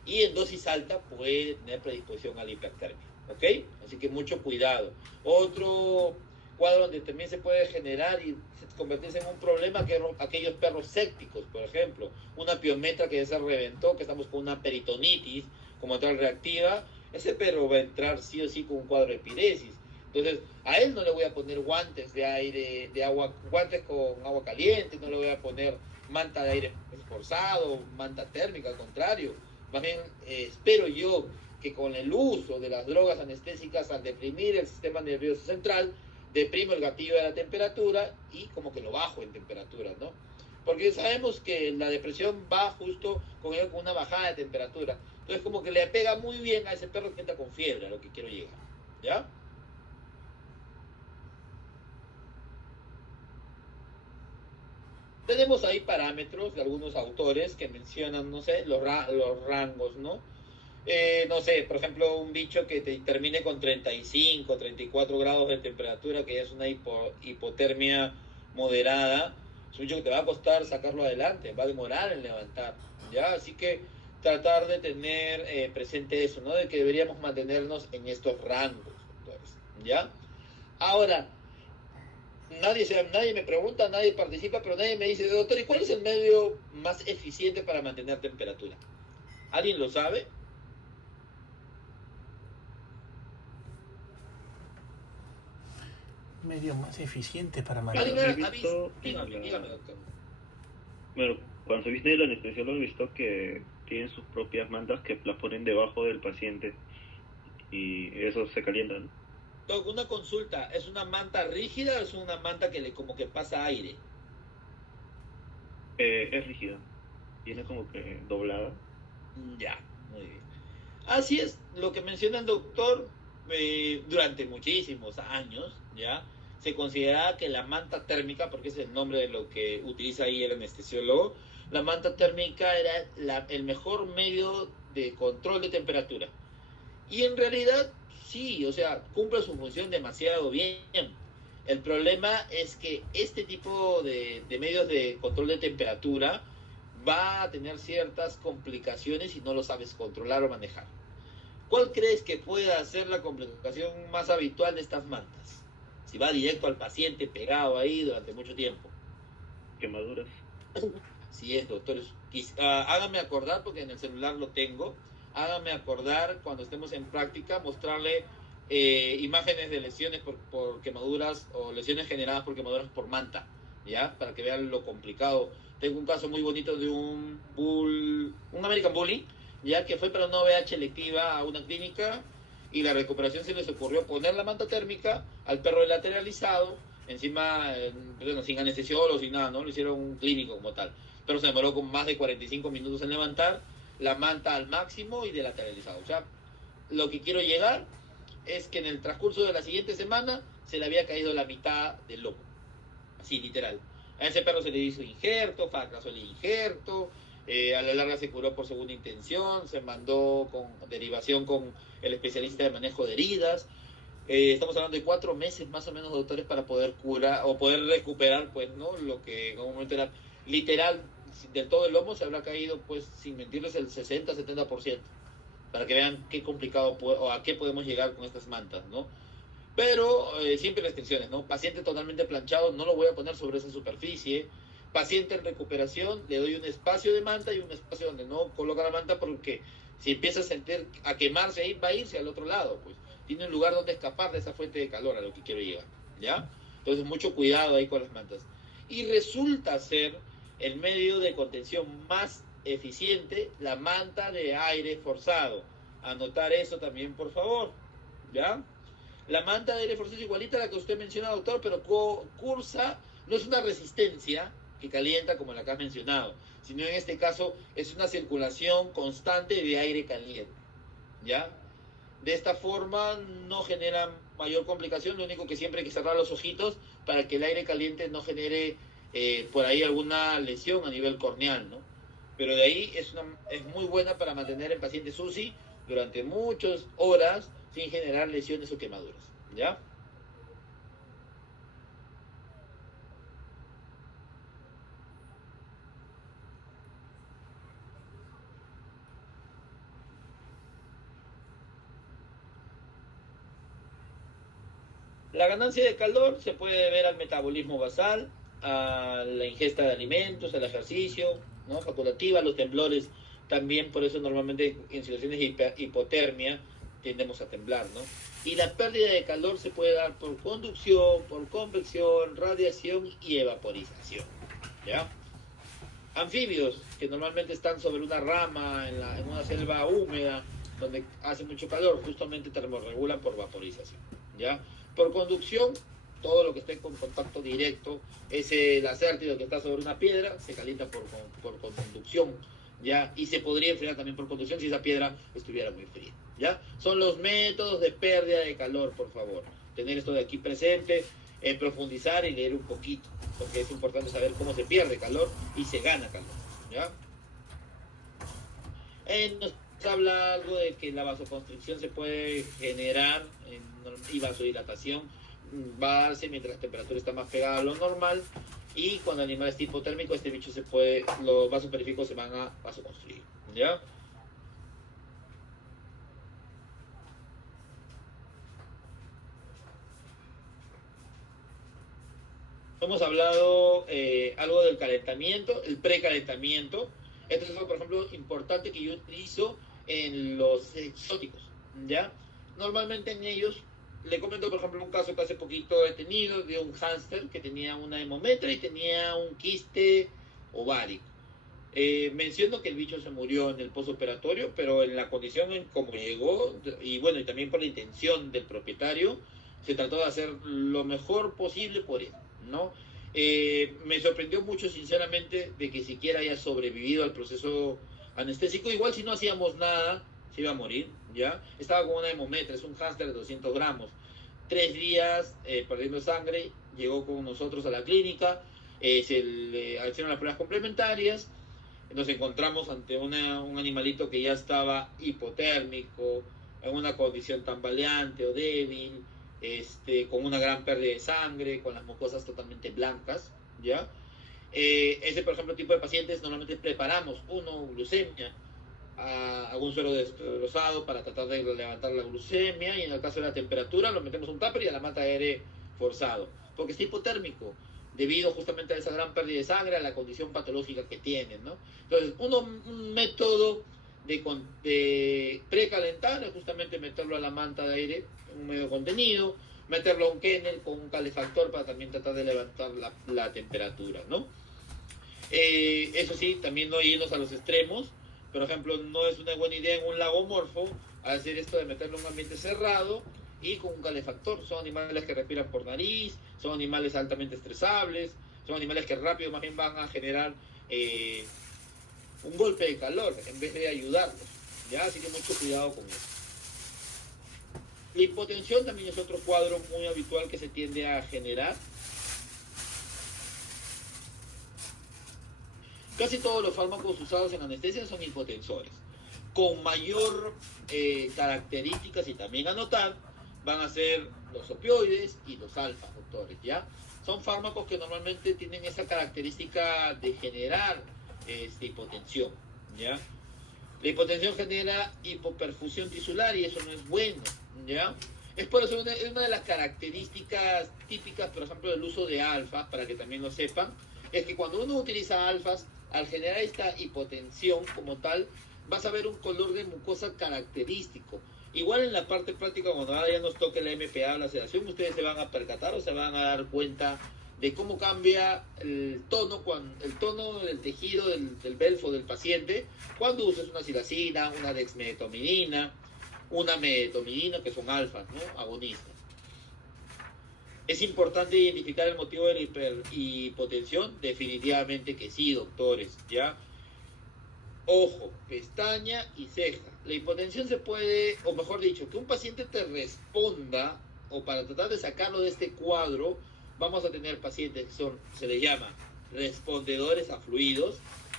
Y en dosis alta puede tener predisposición a la hipertermia, ¿ok? Así que mucho cuidado. Otro cuadro donde también se puede generar y convertirse en un problema, que aquellos perros sépticos, por ejemplo, una piometra que ya se reventó, que estamos con una peritonitis como tal reactiva, ese perro va a entrar sí o sí con un cuadro de epiresis. Entonces, a él no le voy a poner guantes de aire, de agua, guantes con agua caliente, no le voy a poner manta de aire forzado, manta térmica, al contrario. Más bien, espero yo que con el uso de las drogas anestésicas, al deprimir el sistema nervioso central, deprimo el gatillo de la temperatura y como que lo bajo en temperatura, ¿no? Porque sabemos que la depresión va justo con una bajada de temperatura. Entonces como que le pega muy bien a ese perro que entra con fiebre, a lo que quiero llegar, ¿ya? Tenemos ahí parámetros de algunos autores que mencionan, no sé, los rangos, ¿no? No sé, por ejemplo, un bicho que te termine con 35, 34 grados de temperatura, que ya es una hipotermia moderada, es un bicho que te va a costar sacarlo adelante, va a demorar en levantar, ¿ya? Así que tratar de tener presente eso, ¿no? De que deberíamos mantenernos en estos rangos, doctores, ¿ya? Ahora, nadie me pregunta, nadie participa, pero nadie me dice, doctor, ¿y cuál es el medio más eficiente para mantener temperatura? ¿Alguien lo sabe? Medio más eficiente para ¿Alguien mantener. He ha visto? visto en Dígame, la... doctor. Bueno, cuando se viste el anestesiólogo he visto que tienen sus propias mantas que las ponen debajo del paciente y eso se calienta, ¿no? Doc, una consulta, ¿es una manta rígida o es una manta que le como que pasa aire? Es rígida, viene como que doblada. Ya, muy bien. Así es, lo que menciona el doctor, durante muchísimos años, ¿ya? Se consideraba que la manta térmica, porque ese es el nombre de lo que utiliza ahí el anestesiólogo, la manta térmica era el mejor medio de control de temperatura. Y en realidad, sí, o sea, cumple su función demasiado bien. El problema es que este tipo de medios de control de temperatura va a tener ciertas complicaciones si no lo sabes controlar o manejar. ¿Cuál crees que pueda ser la complicación más habitual de estas mantas? Si va directo al paciente pegado ahí durante mucho tiempo. Quemaduras. Si es, doctor. Hágame acordar, porque en el celular lo tengo. Hágame acordar cuando estemos en práctica, mostrarle imágenes de lesiones por quemaduras o lesiones generadas por quemaduras por manta, ¿ya? Para que vean lo complicado. Tengo un caso muy bonito de un American Bully, ya que fue para una OVH electiva a una clínica y la recuperación se les ocurrió poner la manta térmica al perro lateralizado, encima, bueno, sin anestesiólogo, sin nada, ¿no? Lo hicieron un clínico como tal, pero se demoró con más de 45 minutos en levantar, la manta al máximo y de lateralizado. O sea, lo que quiero llegar es que en el transcurso de la siguiente semana se le había caído la mitad del lomo. Así, literal. A ese perro se le hizo injerto, fracasó el injerto, a la larga se curó por segunda intención, se mandó con derivación con el especialista de manejo de heridas. Estamos hablando de 4 meses más o menos, doctores, para poder curar o poder recuperar, pues, ¿no? Lo que en un momento era literal, del todo el lomo se habrá caído, pues, sin mentirles, el 60-70%, para que vean qué complicado o a qué podemos llegar con estas mantas, ¿no? Pero siempre restricciones, ¿no? Paciente totalmente planchado, no lo voy a poner sobre esa superficie. Paciente en recuperación, le doy un espacio de manta y un espacio donde no coloca la manta, porque si empieza a sentir a quemarse ahí, va a irse al otro lado, pues. Tiene un lugar donde escapar de esa fuente de calor a lo que quiero llegar, ¿ya? Entonces, mucho cuidado ahí con las mantas. Y resulta ser el medio de contención más eficiente la manta de aire forzado. Anotar eso también, por favor, ¿ya? La manta de aire forzado es igualita a la que usted menciona, doctor, pero cursa, no es una resistencia que calienta como la que has mencionado, sino en este caso es una circulación constante de aire caliente, ¿ya? De esta forma no genera mayor complicación, lo único que siempre hay que cerrar los ojitos para que el aire caliente no genere por ahí alguna lesión a nivel corneal, ¿no? Pero de ahí es muy buena para mantener el paciente SUSI durante muchas horas sin generar lesiones o quemaduras, ¿ya? La ganancia de calor se puede deber al metabolismo basal, a la ingesta de alimentos, al ejercicio, ¿no? Facultativa, los temblores también, por eso normalmente en situaciones de hipotermia tendemos a temblar, ¿no? Y la pérdida de calor se puede dar por conducción, por convección, radiación y evaporización, ¿ya? Anfibios, que normalmente están sobre una rama, en una selva húmeda, donde hace mucho calor, justamente termorregulan por vaporización, ¿ya? Por conducción, todo lo que esté con contacto directo, ese lacértido que está sobre una piedra, se calienta por conducción, ¿ya? Y se podría enfriar también por conducción si esa piedra estuviera muy fría, ¿ya? Son los métodos de pérdida de calor, por favor. Tener esto de aquí presente, profundizar y leer un poquito, porque es importante saber cómo se pierde calor y se gana calor, ¿ya? Nos habla algo de que la vasoconstricción se puede generar y vasodilatación va a darse mientras la temperatura está más pegada a lo normal, y cuando el animal está hipotérmico, este bicho los vasos periféricos se van a vasoconstruir, ¿ya? Hemos hablado algo del calentamiento, el precalentamiento. Esto es algo, por ejemplo, importante que yo utilizo en los exóticos, ¿ya? Normalmente en ellos, le comento, por ejemplo, un caso que hace poquito he tenido de un hámster que tenía una hemometra y tenía un quiste ovárico. Menciono que el bicho se murió en el postoperatorio, pero en la condición en cómo llegó, y bueno, y también por la intención del propietario, se trató de hacer lo mejor posible por él, ¿no? Me sorprendió mucho, sinceramente, de que siquiera haya sobrevivido al proceso anestésico. Igual si no hacíamos nada, se iba a morir, ¿ya? Estaba con una hemometra, es un hámster de 200 gramos. 3 días perdiendo sangre, llegó con nosotros a la clínica, se le hicieron las pruebas complementarias, nos encontramos ante un animalito que ya estaba hipotérmico, en una condición tambaleante o débil, con una gran pérdida de sangre, con las mucosas totalmente blancas, ¿ya? Ese, por ejemplo, tipo de pacientes normalmente preparamos glucemia, algún suero destrozado para tratar de levantar la glucemia, y en el caso de la temperatura lo metemos un tupper y a la mata de aire forzado, porque está hipotérmico debido justamente a esa gran pérdida de sangre, a la condición patológica que tienen, ¿no? Entonces, un método de precalentar es justamente meterlo a la manta de aire en un medio contenido, meterlo a un kennel con un calefactor para también tratar de levantar la temperatura, ¿no? Eso sí, también no irnos a los extremos. Por ejemplo, no es una buena idea en un lagomorfo hacer esto de meterlo en un ambiente cerrado y con un calefactor. Son animales que respiran por nariz, son animales altamente estresables, son animales que rápido más bien van a generar un golpe de calor en vez de ayudarlos, ¿ya? Así que mucho cuidado con eso. La hipotensión también es otro cuadro muy habitual que se tiende a generar. Casi todos los fármacos usados en anestesia son hipotensores. Con mayor características, y también anotar, van a ser los opioides y los alfa, doctores, ¿ya? Son fármacos que normalmente tienen esa característica de generar hipotensión, ¿ya? La hipotensión genera hipoperfusión tisular y eso no es bueno, ¿ya? Es por eso una de las características típicas, por ejemplo, del uso de alfa, para que también lo sepan, es que cuando uno utiliza alfas, al generar esta hipotensión como tal, vas a ver un color de mucosa característico. Igual en la parte práctica, cuando ya nos toque la MPA, la sedación, ustedes se van a percatar o se van a dar cuenta de cómo cambia el tono del tejido del belfo del paciente cuando usas una silacina, una dexmedetomidina, una medetomidina, que son alfas, ¿no? Agonistas. ¿Es importante identificar el motivo de la hipotensión? Definitivamente que sí, doctores, ¿ya? Ojo, pestaña y ceja. La hipotensión se puede, o mejor dicho, que un paciente te responda, o para tratar de sacarlo de este cuadro, vamos a tener pacientes que se les llama respondedores a fluidos,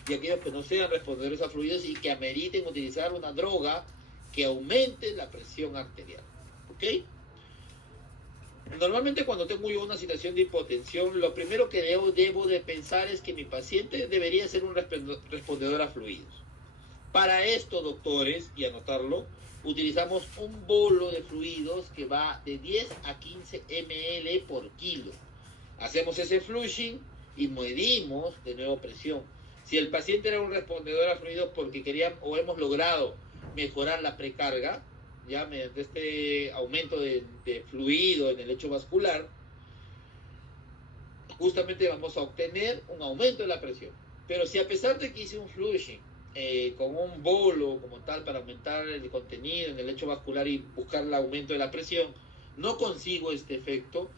y aquellos que no sean respondedores a fluidos y que ameriten utilizar una droga que aumente la presión arterial, ¿ok? Normalmente cuando tengo yo una situación de hipotensión, lo primero que debo de pensar es que mi paciente debería ser un respondedor a fluidos. Para esto, doctores, y anotarlo, utilizamos un bolo de fluidos que va de 10 a 15 ml por kilo. Hacemos ese flushing y medimos de nuevo presión. Si el paciente era un respondedor a fluidos porque queríamos o hemos logrado mejorar la precarga, ya mediante este aumento de fluido en el lecho vascular, justamente vamos a obtener un aumento de la presión. Pero si a pesar de que hice un flushing con un bolo como tal para aumentar el contenido en el lecho vascular y buscar el aumento de la presión, no consigo este efecto,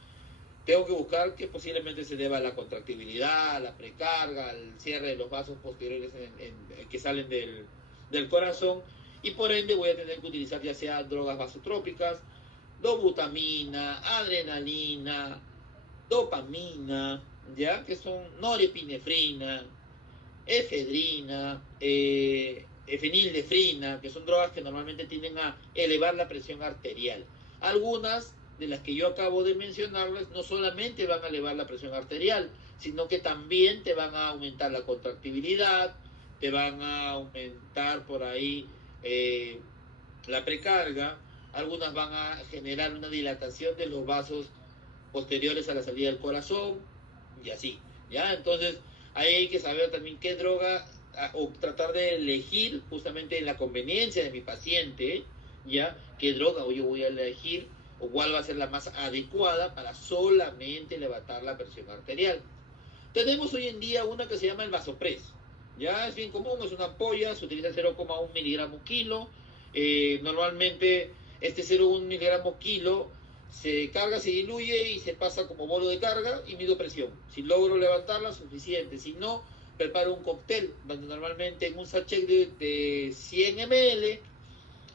tengo que buscar que posiblemente se deba a la contractibilidad, a la precarga, al cierre de los vasos posteriores que salen del corazón, y por ende voy a tener que utilizar ya sea drogas vasotrópicas, dobutamina, adrenalina, dopamina, ya que son norepinefrina, efedrina, fenildefrina, que son drogas que normalmente tienden a elevar la presión arterial. Algunas de las que yo acabo de mencionarles no solamente van a elevar la presión arterial, sino que también te van a aumentar la contractibilidad, te van a aumentar por ahí la precarga, algunas van a generar una dilatación de los vasos posteriores a la salida del corazón, y así, ¿ya? Entonces, ahí hay que saber también qué droga, o tratar de elegir justamente en la conveniencia de mi paciente, ¿ya? Qué droga yo voy a elegir, o cuál va a ser la más adecuada para solamente levantar la presión arterial. Tenemos hoy en día una que se llama el Vasopres, ya es bien común, es una ampolla, se utiliza 0,1 miligramo kilo, normalmente este 0,1 miligramo kilo se carga, se diluye y se pasa como bolo de carga y mido presión. Si logro levantarla, suficiente. Si no, preparo un cóctel, donde normalmente en un sachet de 100 ml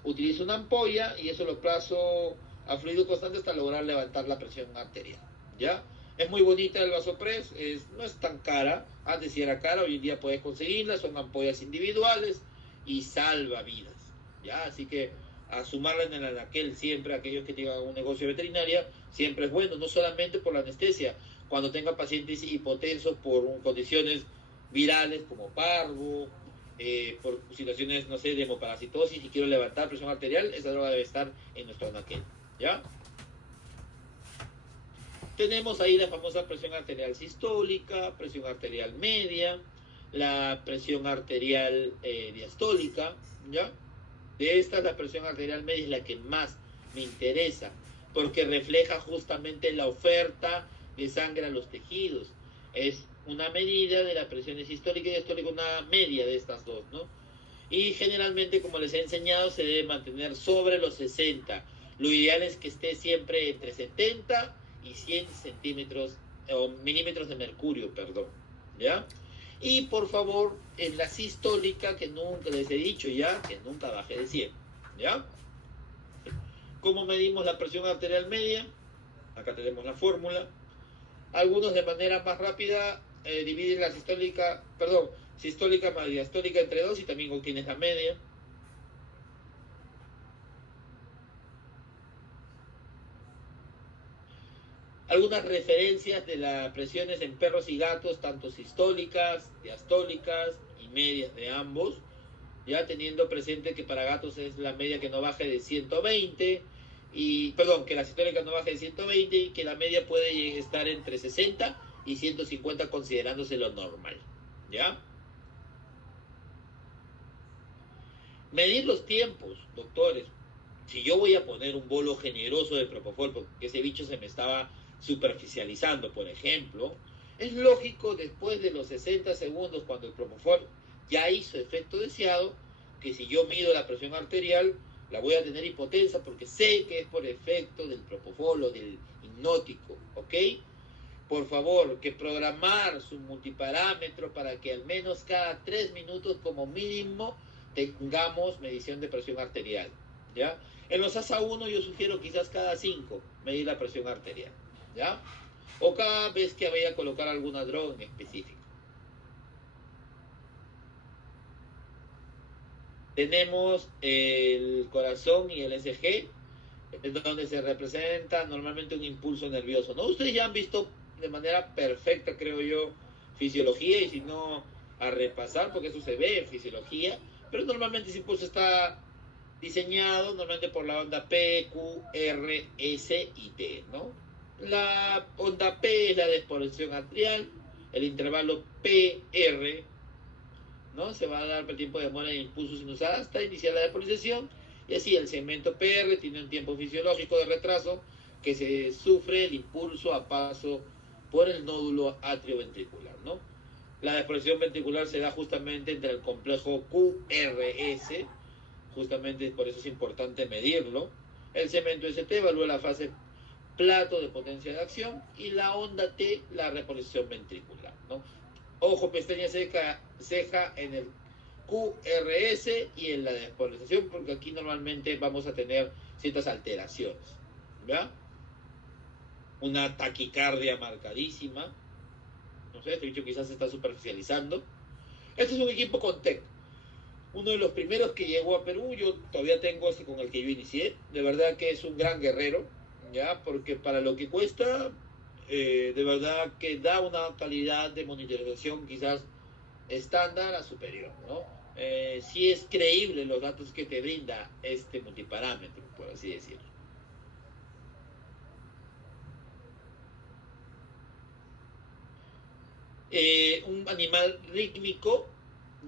utilizo una ampolla y eso lo plazo a fluido constante hasta lograr levantar la presión arterial, ¿ya? Es muy bonita el Vasopres, no es tan cara, antes sí era cara, hoy en día puedes conseguirla, son ampollas individuales y salva vidas, ¿ya? Así que a sumarla en el anaquel siempre, aquellos que tengan un negocio de veterinaria, siempre es bueno, no solamente por la anestesia, cuando tengan pacientes hipotensos por condiciones virales como parvo, por situaciones, no sé, de hemoparasitosis y quiero levantar presión arterial, esa droga debe estar en nuestro anaquel, ¿ya? Tenemos ahí la famosa presión arterial sistólica, presión arterial media, la presión arterial diastólica, ¿ya? De estas, la presión arterial media es la que más me interesa, porque refleja justamente la oferta de sangre a los tejidos. Es una medida de la presión sistólica y diastólica, una media de estas dos, ¿no? Y generalmente, como les he enseñado, se debe mantener sobre los 60. Lo ideal es que esté siempre entre 70 y 100 centímetros o milímetros de mercurio, perdón, ¿ya? Y por favor, en la sistólica, que nunca les he dicho ya, que nunca baje de 100, ¿ya? ¿Cómo medimos la presión arterial media? Acá tenemos la fórmula. Algunos de manera más rápida dividen la sistólica más diastólica entre 2 y también con quién es la media. Algunas referencias de las presiones en perros y gatos, tanto sistólicas, diastólicas y medias de ambos, ya teniendo presente que para gatos es la media que no baje de 120, que la sistólica no baje de 120 y que la media puede estar entre 60 y 150 considerándose lo normal, ¿ya? Medir los tiempos, doctores. Si yo voy a poner un bolo generoso de propofol porque ese bicho se me estaba superficializando, por ejemplo, es lógico después de los 60 segundos, cuando el propofol ya hizo efecto deseado, que si yo mido la presión arterial, la voy a tener hipotensa porque sé que es por efecto del propofol o del hipnótico, ¿ok? Por favor, que programar su multiparámetro para que al menos cada 3 minutos como mínimo tengamos medición de presión arterial, ¿ya? En los ASA 1 yo sugiero quizás cada 5 medir la presión arterial, ¿ya? O cada vez que vaya a colocar alguna droga en específico. Tenemos el corazón y el ECG, en donde se representa normalmente un impulso nervioso, ¿no? Ustedes ya han visto de manera perfecta, creo yo, fisiología, y si no, a repasar, porque eso se ve en fisiología, pero normalmente ese impulso está diseñado normalmente por la onda P, Q, R, S y T, ¿no? La onda P es la despolarización atrial, el intervalo PR, ¿no? Se va a dar por el tiempo de demora en impulso sinusal hasta iniciar la despolarización, y así el segmento PR tiene un tiempo fisiológico de retraso que se sufre el impulso a paso por el nódulo atrioventricular, ¿no? La despolarización ventricular se da justamente entre el complejo QRS, justamente por eso es importante medirlo. El segmento ST evalúa la fase plato de potencia de acción y la onda T, la repolarización ventricular, ¿no? Ojo, pestaña ceja en el QRS y en la despolarización, porque aquí normalmente vamos a tener ciertas alteraciones, ¿ya? Una taquicardia marcadísima, no sé, este bicho quizás se está superficializando. Este es un equipo con TEC, uno de los primeros que llegó a Perú. Yo todavía tengo ese con el que yo inicié. De verdad que es un gran guerrero, ya, porque para lo que cuesta, de verdad que da una calidad de monitorización quizás estándar a superior, ¿no? Sí es creíble los datos que te brinda este multiparámetro, por así decirlo. Un animal rítmico,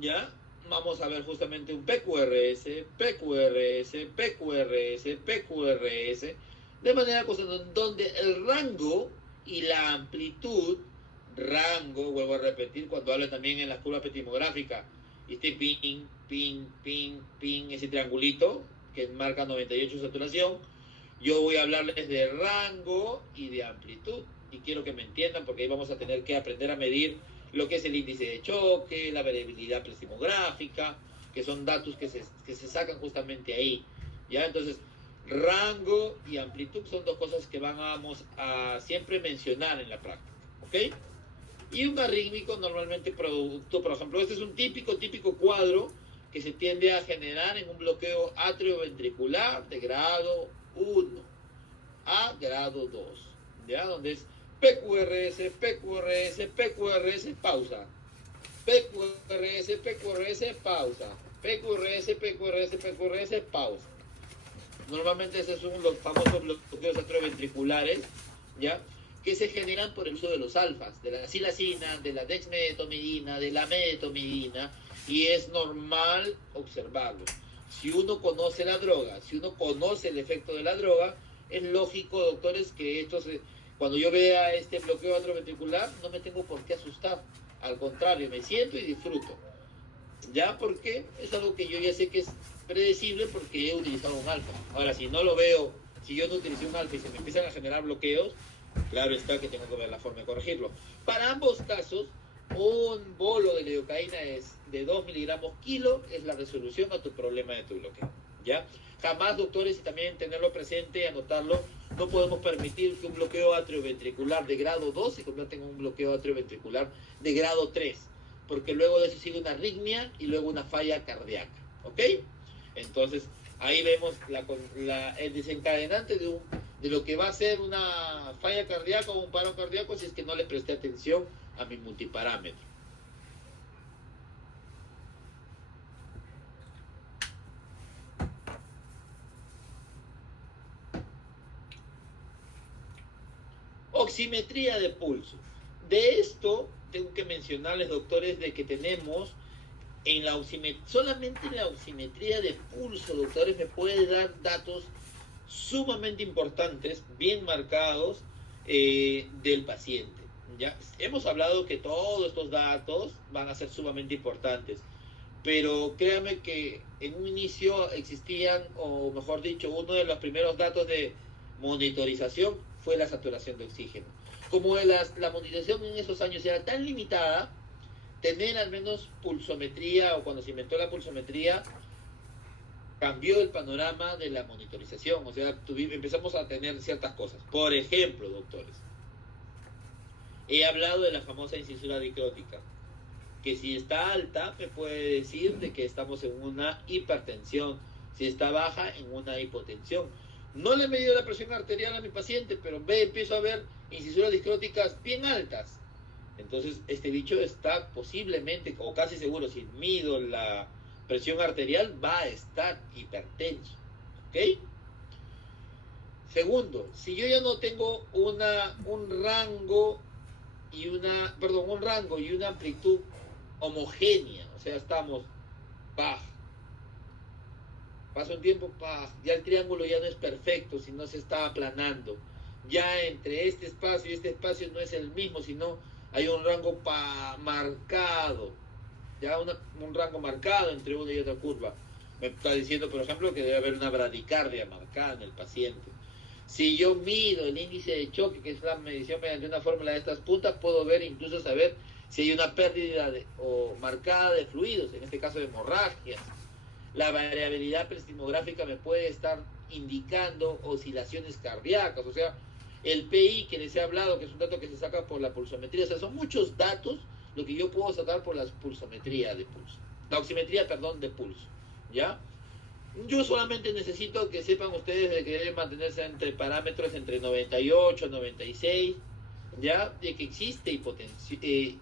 ¿ya? Vamos a ver justamente un PQRS, PQRS, PQRS, PQRS, de manera constante, donde el rango y la amplitud, vuelvo a repetir, cuando hablo también en la curva petimográfica, este ping, ping, ping, ping, ese triangulito que marca 98 saturación, yo voy a hablarles de rango y de amplitud, y quiero que me entiendan, porque ahí vamos a tener que aprender a medir lo que es el índice de choque, la variabilidad plasmográfica, que son datos que se sacan justamente ahí, ¿ya? Entonces, rango y amplitud son dos cosas que vamos a siempre mencionar en la práctica, ¿ok? Y un arrítmico normalmente producto, por ejemplo, este es un típico cuadro que se tiende a generar en un bloqueo atrioventricular de grado 1 a grado 2, ¿ya? Donde es PQRS, PQRS, PQRS, pausa. PQRS, PQRS, pausa. PQRS, PQRS, PQRS, pausa. Normalmente esos son los famosos bloqueos atrioventriculares, ¿ya? Que se generan por el uso de los alfas, de la silacina, de la dexmedetomidina, de la medetomidina, y es normal observarlo. Si uno conoce la droga, si uno conoce el efecto de la droga, es lógico, doctores, que cuando yo vea este bloqueo atrioventricular, no me tengo por qué asustar. Al contrario, me siento y disfruto. ¿Ya? Porque es algo que yo ya sé que es predecible porque he utilizado un alfa. Ahora, si no lo veo, si yo no utilicé un alfa y se me empiezan a generar bloqueos, claro está que tengo que ver la forma de corregirlo. Para ambos casos, un bolo de lidocaína de 2 miligramos kilo es la resolución a tu problema de tu bloqueo, ¿ya? Jamás, doctores, y también tenerlo presente y anotarlo, no podemos permitir que un bloqueo atrioventricular de grado 2 se convierta en un bloqueo atrioventricular de grado 3, porque luego de eso sigue una arritmia y luego una falla cardíaca, ¿ok? Entonces, ahí vemos el desencadenante de lo que va a ser una falla cardíaca o un paro cardíaco si es que no le presté atención a mi multiparámetro. Oximetría de pulso. De esto tengo que mencionarles, doctores, de que tenemos solamente en la oximetría de pulso, doctores, me puede dar datos sumamente importantes, bien marcados, del paciente, ¿ya? Hemos hablado que todos estos datos van a ser sumamente importantes, pero créanme que en un inicio existían, o mejor dicho, uno de los primeros datos de monitorización fue la saturación de oxígeno. Como la monitorización en esos años era tan limitada, tener al menos pulsometría, o cuando se inventó la pulsometría, cambió el panorama de la monitorización. O sea, empezamos a tener ciertas cosas. Por ejemplo, doctores, he hablado de la famosa incisura dicrótica, que si está alta me puede decir de que estamos en una hipertensión, si está baja en una hipotensión. No le he medido la presión arterial a mi paciente, pero empiezo a ver incisuras dicróticas bien altas. Entonces, este bicho está posiblemente, o casi seguro, si mido la presión arterial va a estar hipertenso. ¿Ok? Segundo, si yo ya no tengo un rango y una amplitud homogénea, o sea, estamos, paz, pasa un tiempo, ya el triángulo ya no es perfecto, sino se está aplanando. Ya entre este espacio y este espacio no es el mismo, sino hay un rango marcado, ya un rango marcado entre una y otra curva. Me está diciendo, por ejemplo, que debe haber una bradicardia marcada en el paciente. Si yo mido el índice de choque, que es la medición mediante una fórmula de estas puntas, puedo ver, incluso saber si hay una pérdida o marcada de fluidos, en este caso de hemorragias. La variabilidad prestimográfica me puede estar indicando oscilaciones cardíacas, o sea, el PI que les he hablado, que es un dato que se saca por la pulsometría, o sea, son muchos datos lo que yo puedo sacar por la pulsometría de pulso, la oximetría, perdón, de pulso, ¿ya? Yo solamente necesito que sepan ustedes de que deben mantenerse entre parámetros entre 98 y 96, ¿ya? De que existe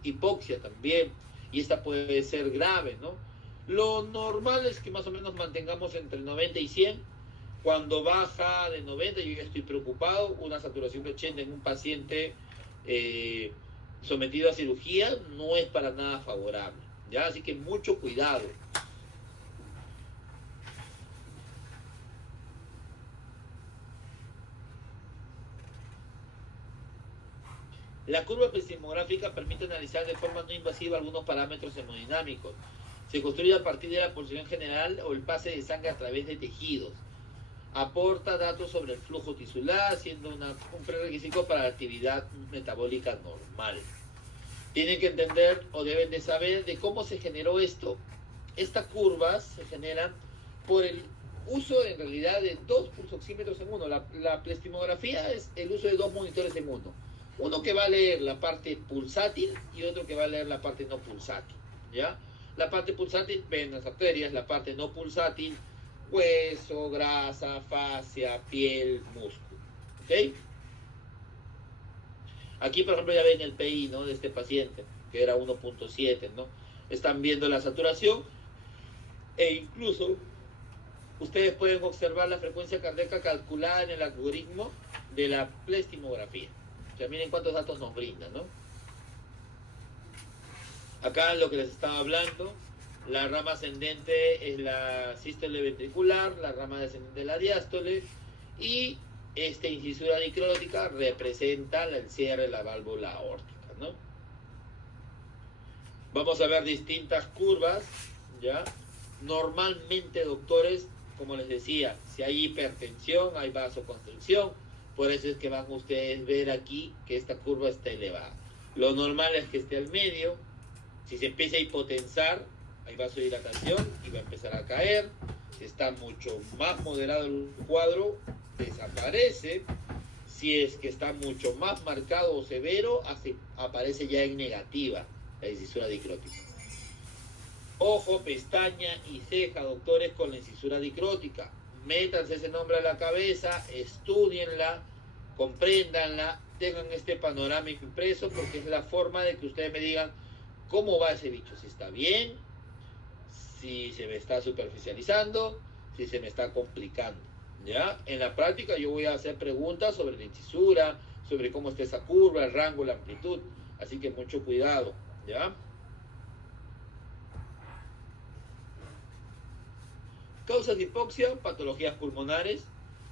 hipoxia también, y esta puede ser grave, ¿no? Lo normal es que más o menos mantengamos entre 90 y 100. Cuando baja de 90, yo ya estoy preocupado. Una saturación de 80 en un paciente sometido a cirugía no es para nada favorable, ¿ya? Así que mucho cuidado. La curva epistemográfica permite analizar de forma no invasiva algunos parámetros hemodinámicos. Se construye a partir de la pulsación general o el pase de sangre a través de tejidos. Aporta datos sobre el flujo tisular, siendo un prerequisito para la actividad metabólica normal. Tienen que entender o deben de saber de cómo se generó esto. Estas curvas se generan por el uso en realidad de dos pulsoxímetros en uno. La plastimografía es el uso de dos monitores en uno. Uno que va a leer la parte pulsátil y otro que va a leer la parte no pulsátil, ¿ya? La parte pulsátil, venas, arterias; la parte no pulsátil, hueso, grasa, fascia, piel, músculo, ¿ok? Aquí, por ejemplo, ya ven el PI, ¿no?, de este paciente, que era 1.7, ¿no? Están viendo la saturación e incluso ustedes pueden observar la frecuencia cardíaca calculada en el algoritmo de la plastimografía. O sea, miren cuántos datos nos brinda, ¿no? Acá lo que les estaba hablando, la rama ascendente es la sístole ventricular, la rama descendente es la diástole, y esta incisura dicrótica representa el cierre de la válvula aórtica, ¿no? Vamos a ver distintas curvas, ¿ya? Normalmente, doctores, como les decía, si hay hipertensión, hay vasoconstricción. Por eso es que van ustedes a ver aquí que esta curva está elevada. Lo normal es que esté al medio. Si se empieza a hipotensar, hay vasodilatación y va a empezar a caer. Si está mucho más moderado el cuadro, desaparece. Si es que está mucho más marcado o severo, aparece ya en negativa la incisura dicrótica. Ojo, pestaña y ceja, doctores, con la incisura dicrótica. Métanse ese nombre a la cabeza, estudienla, compréndanla, tengan este panorama impreso, porque es la forma de que ustedes me digan cómo va ese bicho, si está bien, si se me está superficializando, si se me está complicando, ¿ya? En la práctica yo voy a hacer preguntas sobre la incisura, sobre cómo está esa curva, el rango, la amplitud, así que mucho cuidado, ¿ya? Causas de hipoxia: patologías pulmonares,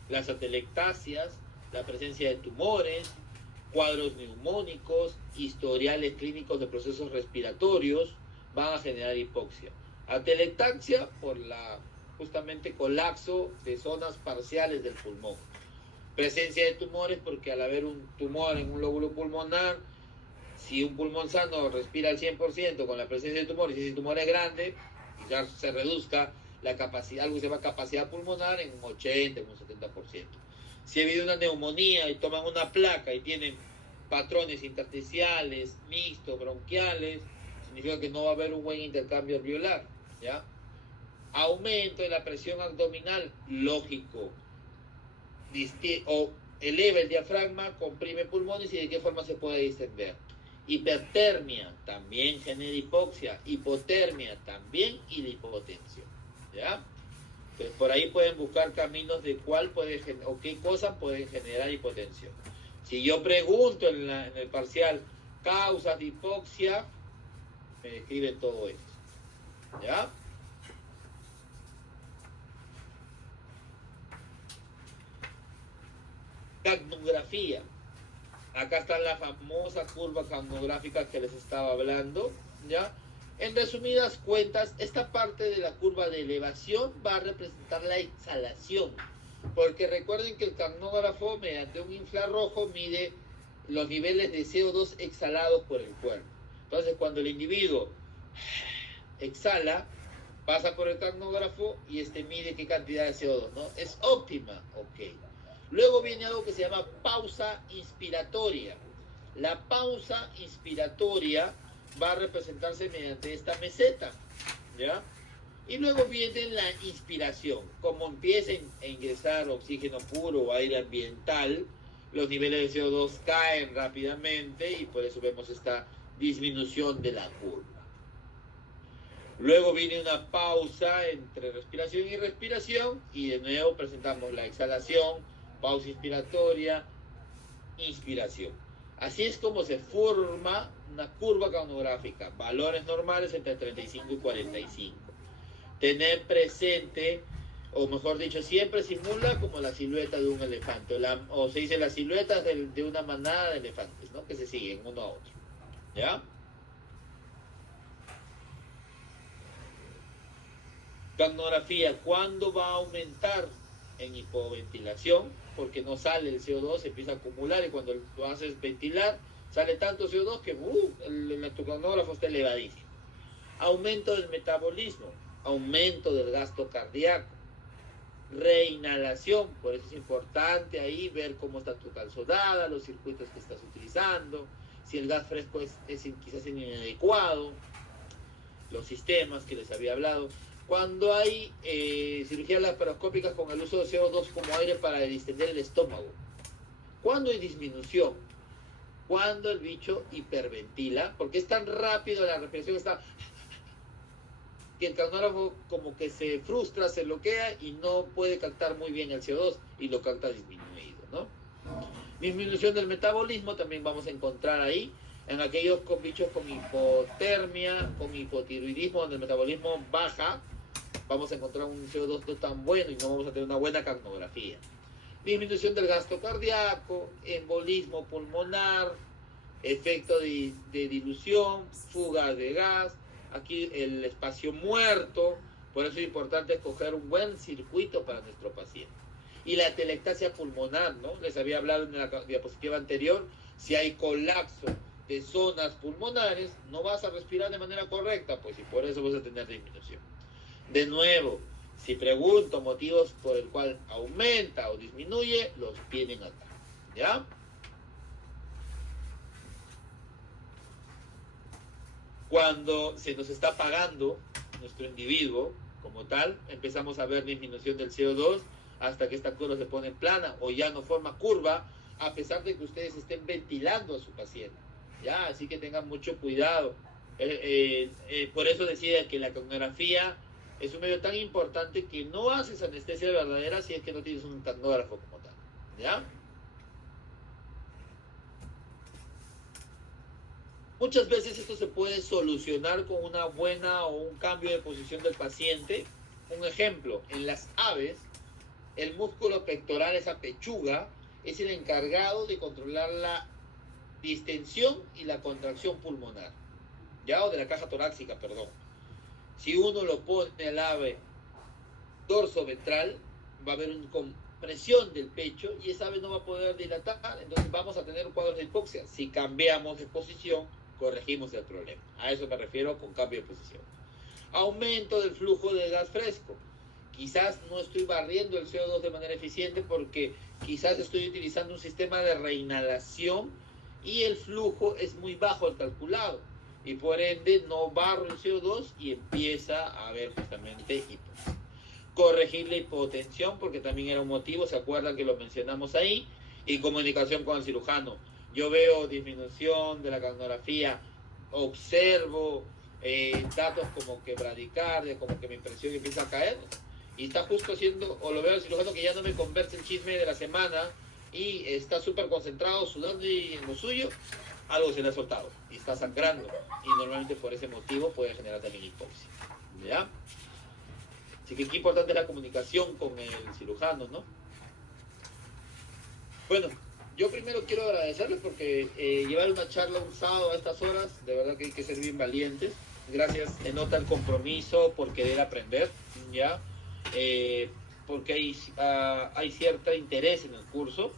las atelectasias, la presencia de tumores, cuadros neumónicos, historiales clínicos de procesos respiratorios van a generar hipoxia. Atelectasia por justamente colapso de zonas parciales del pulmón. Presencia de tumores porque al haber un tumor en un lóbulo pulmonar, si un pulmón sano respira al 100% con la presencia de tumores, y si ese tumor es grande, quizás se reduzca la capacidad, algo que se llama capacidad pulmonar, en un 80, en un 70%. Si ha habido una neumonía y toman una placa y tienen patrones intersticiales, mixtos, bronquiales, significa que no va a haber un buen intercambio alveolar, ¿ya? Aumento de la presión abdominal, lógico, o eleva el diafragma, comprime pulmones, y de qué forma se puede distender. Hipertermia también genera hipoxia, hipotermia también y la hipotensión, ¿ya? Entonces, por ahí pueden buscar caminos de cuál puede o qué cosas pueden generar hipotensión. Si yo pregunto en el parcial causas de hipoxia, me describen todo esto, ¿ya? Capnografía. Acá está la famosa curva capnográfica que les estaba hablando, ¿ya? En resumidas cuentas, esta parte de la curva de elevación va a representar la exhalación, porque recuerden que el capnógrafo, mediante un infrarrojo, mide los niveles de CO2 exhalados por el cuerpo. Entonces, cuando el individuo exhala, pasa por el capnógrafo y mide qué cantidad de CO2, ¿no? Es óptima, ok. Luego viene algo que se llama pausa inspiratoria. La pausa inspiratoria va a representarse mediante esta meseta, ¿ya? Y luego viene la inspiración. Como empieza a ingresar oxígeno puro o aire ambiental, los niveles de CO2 caen rápidamente y por eso vemos esta disminución de la curva. Luego viene una pausa entre respiración y respiración y de nuevo presentamos la exhalación, pausa inspiratoria, inspiración. Así es como se forma una curva capnográfica, valores normales entre 35 y 45. Tener presente, o mejor dicho, siempre simula como la silueta de un elefante, o se dice las siluetas de una manada de elefantes, ¿no? Que se siguen uno a otro, ¿ya? Capnografía, ¿cuándo va a aumentar? En hipoventilación, porque no sale el CO2, se empieza a acumular y cuando lo haces ventilar, sale tanto CO2 que el capnógrafo está elevadísimo. Aumento del metabolismo, aumento del gasto cardíaco, reinhalación, por eso es importante ahí ver cómo está tu calzonada, los circuitos que estás utilizando, si el gas fresco es quizás inadecuado, los sistemas que les había hablado. Cuando hay cirugías laparoscópicas con el uso de CO2 como aire para distender el estómago. Cuando hay disminución. Cuando el bicho hiperventila. Porque es tan rápido la respiración está que el capnógrafo como que se frustra, se bloquea y no puede captar muy bien el CO2 y lo capta disminuido, ¿no? Disminución del metabolismo también vamos a encontrar ahí. En aquellos bichos con hipotermia, con hipotiroidismo, donde el metabolismo baja, vamos a encontrar un CO2 no tan bueno y no vamos a tener una buena capnografía. Disminución del gasto cardíaco, embolismo pulmonar, efecto de dilución, fuga de gas, aquí el espacio muerto, por eso es importante escoger un buen circuito para nuestro paciente. Y la atelectasia pulmonar, ¿no? Les había hablado en la diapositiva anterior, si hay colapso de zonas pulmonares, no vas a respirar de manera correcta, pues y por eso vas a tener disminución. De nuevo, si pregunto motivos por el cual aumenta o disminuye, los tienen acá, ¿ya? Cuando se nos está apagando nuestro individuo como tal, empezamos a ver disminución del CO2 hasta que esta curva se pone plana o ya no forma curva, a pesar de que ustedes estén ventilando a su paciente. Ya, así que tengan mucho cuidado. Por eso decía que la capnografía es un medio tan importante que no haces anestesia verdadera si es que no tienes un capnógrafo como tal. ¿Ya? Muchas veces esto se puede solucionar con una buena o un cambio de posición del paciente. Un ejemplo, en las aves, el músculo pectoral, esa pechuga, es el encargado de controlar la distensión y la contracción pulmonar, ya, o de la caja torácica, perdón. Si uno lo pone al ave dorso ventral, va a haber una compresión del pecho y esa ave no va a poder dilatar, entonces vamos a tener cuadros de hipoxia. Si cambiamos de posición, corregimos el problema. A eso me refiero con cambio de posición. Aumento del flujo de gas fresco. Quizás no estoy barriendo el CO2 de manera eficiente porque quizás estoy utilizando un sistema de reinhalación y el flujo es muy bajo el calculado y por ende no barro el CO2 y empieza a haber justamente hipoxia. Corregir la hipotensión porque también era un motivo, se acuerdan que lo mencionamos ahí, y comunicación con el cirujano. yo veo disminución de la canografía, observo datos como que bradicardia, como que mi presión empieza a caer, y está justo haciendo, o lo veo el cirujano que ya no me conversa el chisme de la semana, y está súper concentrado, sudando y en lo suyo, algo se le ha soltado, y está sangrando, y normalmente por ese motivo puede generar también hipoxia, ¿ya? Así que qué importante es la comunicación con el cirujano, ¿no? Bueno, yo primero quiero agradecerles porque llevar una charla un sábado a estas horas, de verdad que hay que ser bien valientes. Gracias, se nota el compromiso por querer aprender, ¿ya? Porque hay cierto interés en el curso.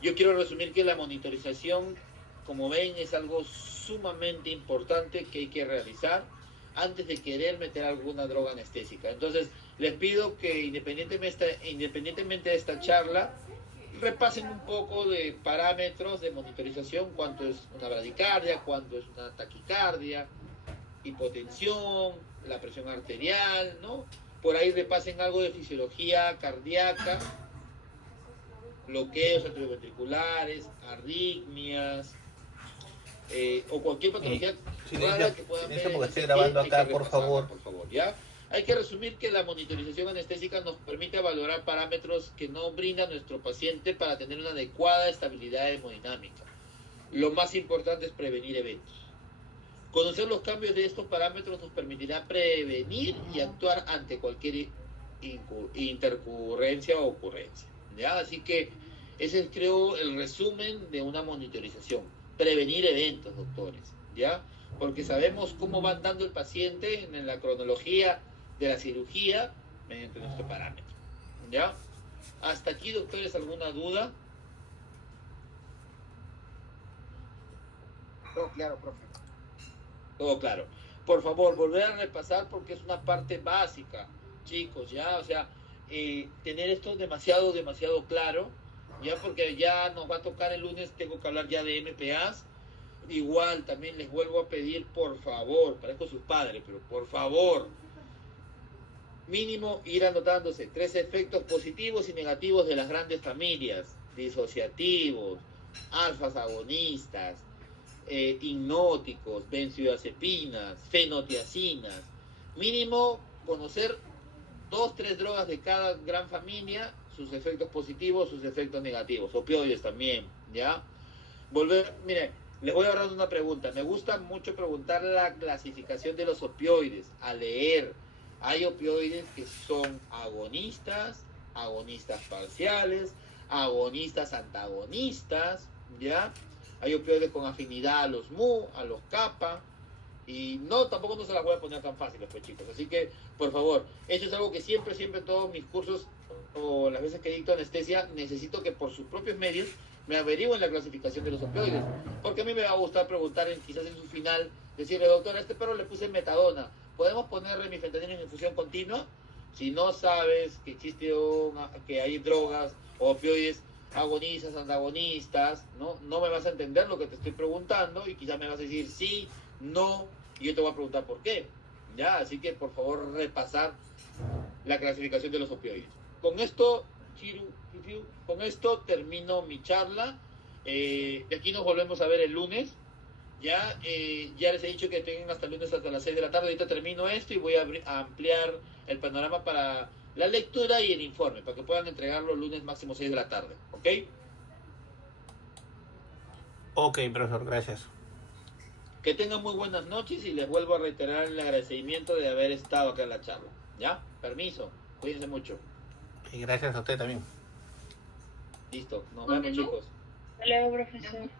Yo quiero resumir que la monitorización, como ven, es algo sumamente importante que hay que realizar antes de querer meter alguna droga anestésica. Entonces, les pido que independientemente de esta charla, repasen un poco de parámetros de monitorización, cuánto es una bradicardia, cuánto es una taquicardia, hipotensión, la presión arterial, ¿no? Por ahí repasen algo de fisiología cardíaca, bloqueos atrioventriculares, arritmias, o cualquier patología rara que puedan ver. Porque estoy grabando acá, por favor, ¿ya? Hay que resumir que la monitorización anestésica nos permite valorar parámetros que no brinda nuestro paciente para tener una adecuada estabilidad hemodinámica. Lo más importante es prevenir eventos. Conocer los cambios de estos parámetros nos permitirá prevenir y actuar ante cualquier intercurrencia o ocurrencia, ¿ya? Así que ese es, creo, el resumen de una monitorización. Prevenir eventos, doctores, ¿ya? Porque sabemos cómo va andando el paciente en la cronología de la cirugía mediante nuestro parámetro, ¿ya? Hasta aquí, doctores, ¿alguna duda? Todo claro, profe. Todo claro. Por favor, volver a repasar porque es una parte básica, chicos, ¿ya? O sea, tener esto demasiado claro, ¿ya? Porque ya nos va a tocar el lunes, tengo que hablar ya de MPAs. Igual, también les vuelvo a pedir, por favor, parezco sus padres, pero por favor, mínimo ir anotándose 3 efectos positivos y negativos de las grandes familias, disociativos, alfas agonistas, hipnóticos, benzodiazepinas, fenotiacinas. Mínimo conocer 2-3 drogas de cada gran familia, sus efectos positivos, sus efectos negativos, opioides también, ¿ya? Miren, les voy a ahorrar una pregunta. Me gusta mucho preguntar la clasificación de los opioides, a leer. Hay opioides que son agonistas, agonistas parciales, agonistas antagonistas, ¿ya? Hay opioides con afinidad a los mu, a los kappa, y tampoco no se las voy a poner tan fáciles, pues, chicos. Así que, por favor, eso es algo que siempre en todos mis cursos o las veces que dicto anestesia, necesito que por sus propios medios me averigüen la clasificación de los opioides, porque a mí me va a gustar preguntar quizás en su final, decirle, doctor, a este perro le puse metadona, ¿podemos ponerle mifentanil en infusión continua? Si no sabes que que hay drogas o opioides agonistas, antagonistas, no me vas a entender lo que te estoy preguntando y quizás me vas a decir sí, no, y yo te voy a preguntar por qué, ¿ya? Así que por favor repasar la clasificación de los opioides. Con esto, con esto termino mi charla. De aquí nos volvemos a ver el lunes. Ya les he dicho que tengan hasta el lunes hasta las 6 de la tarde. Ahorita termino esto y voy a ampliar el panorama para la lectura y el informe, para que puedan entregarlo el lunes máximo 6 de la tarde. ¿Ok? Ok, profesor, gracias. Que tengan muy buenas noches y les vuelvo a reiterar el agradecimiento de haber estado acá en la charla. ¿Ya? Permiso. Cuídense mucho. Y gracias a usted también. Listo. Nos vemos, chicos. Hasta luego, profesor.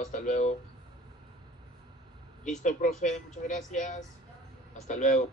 Hasta luego. Listo, profe. Muchas gracias. Hasta luego.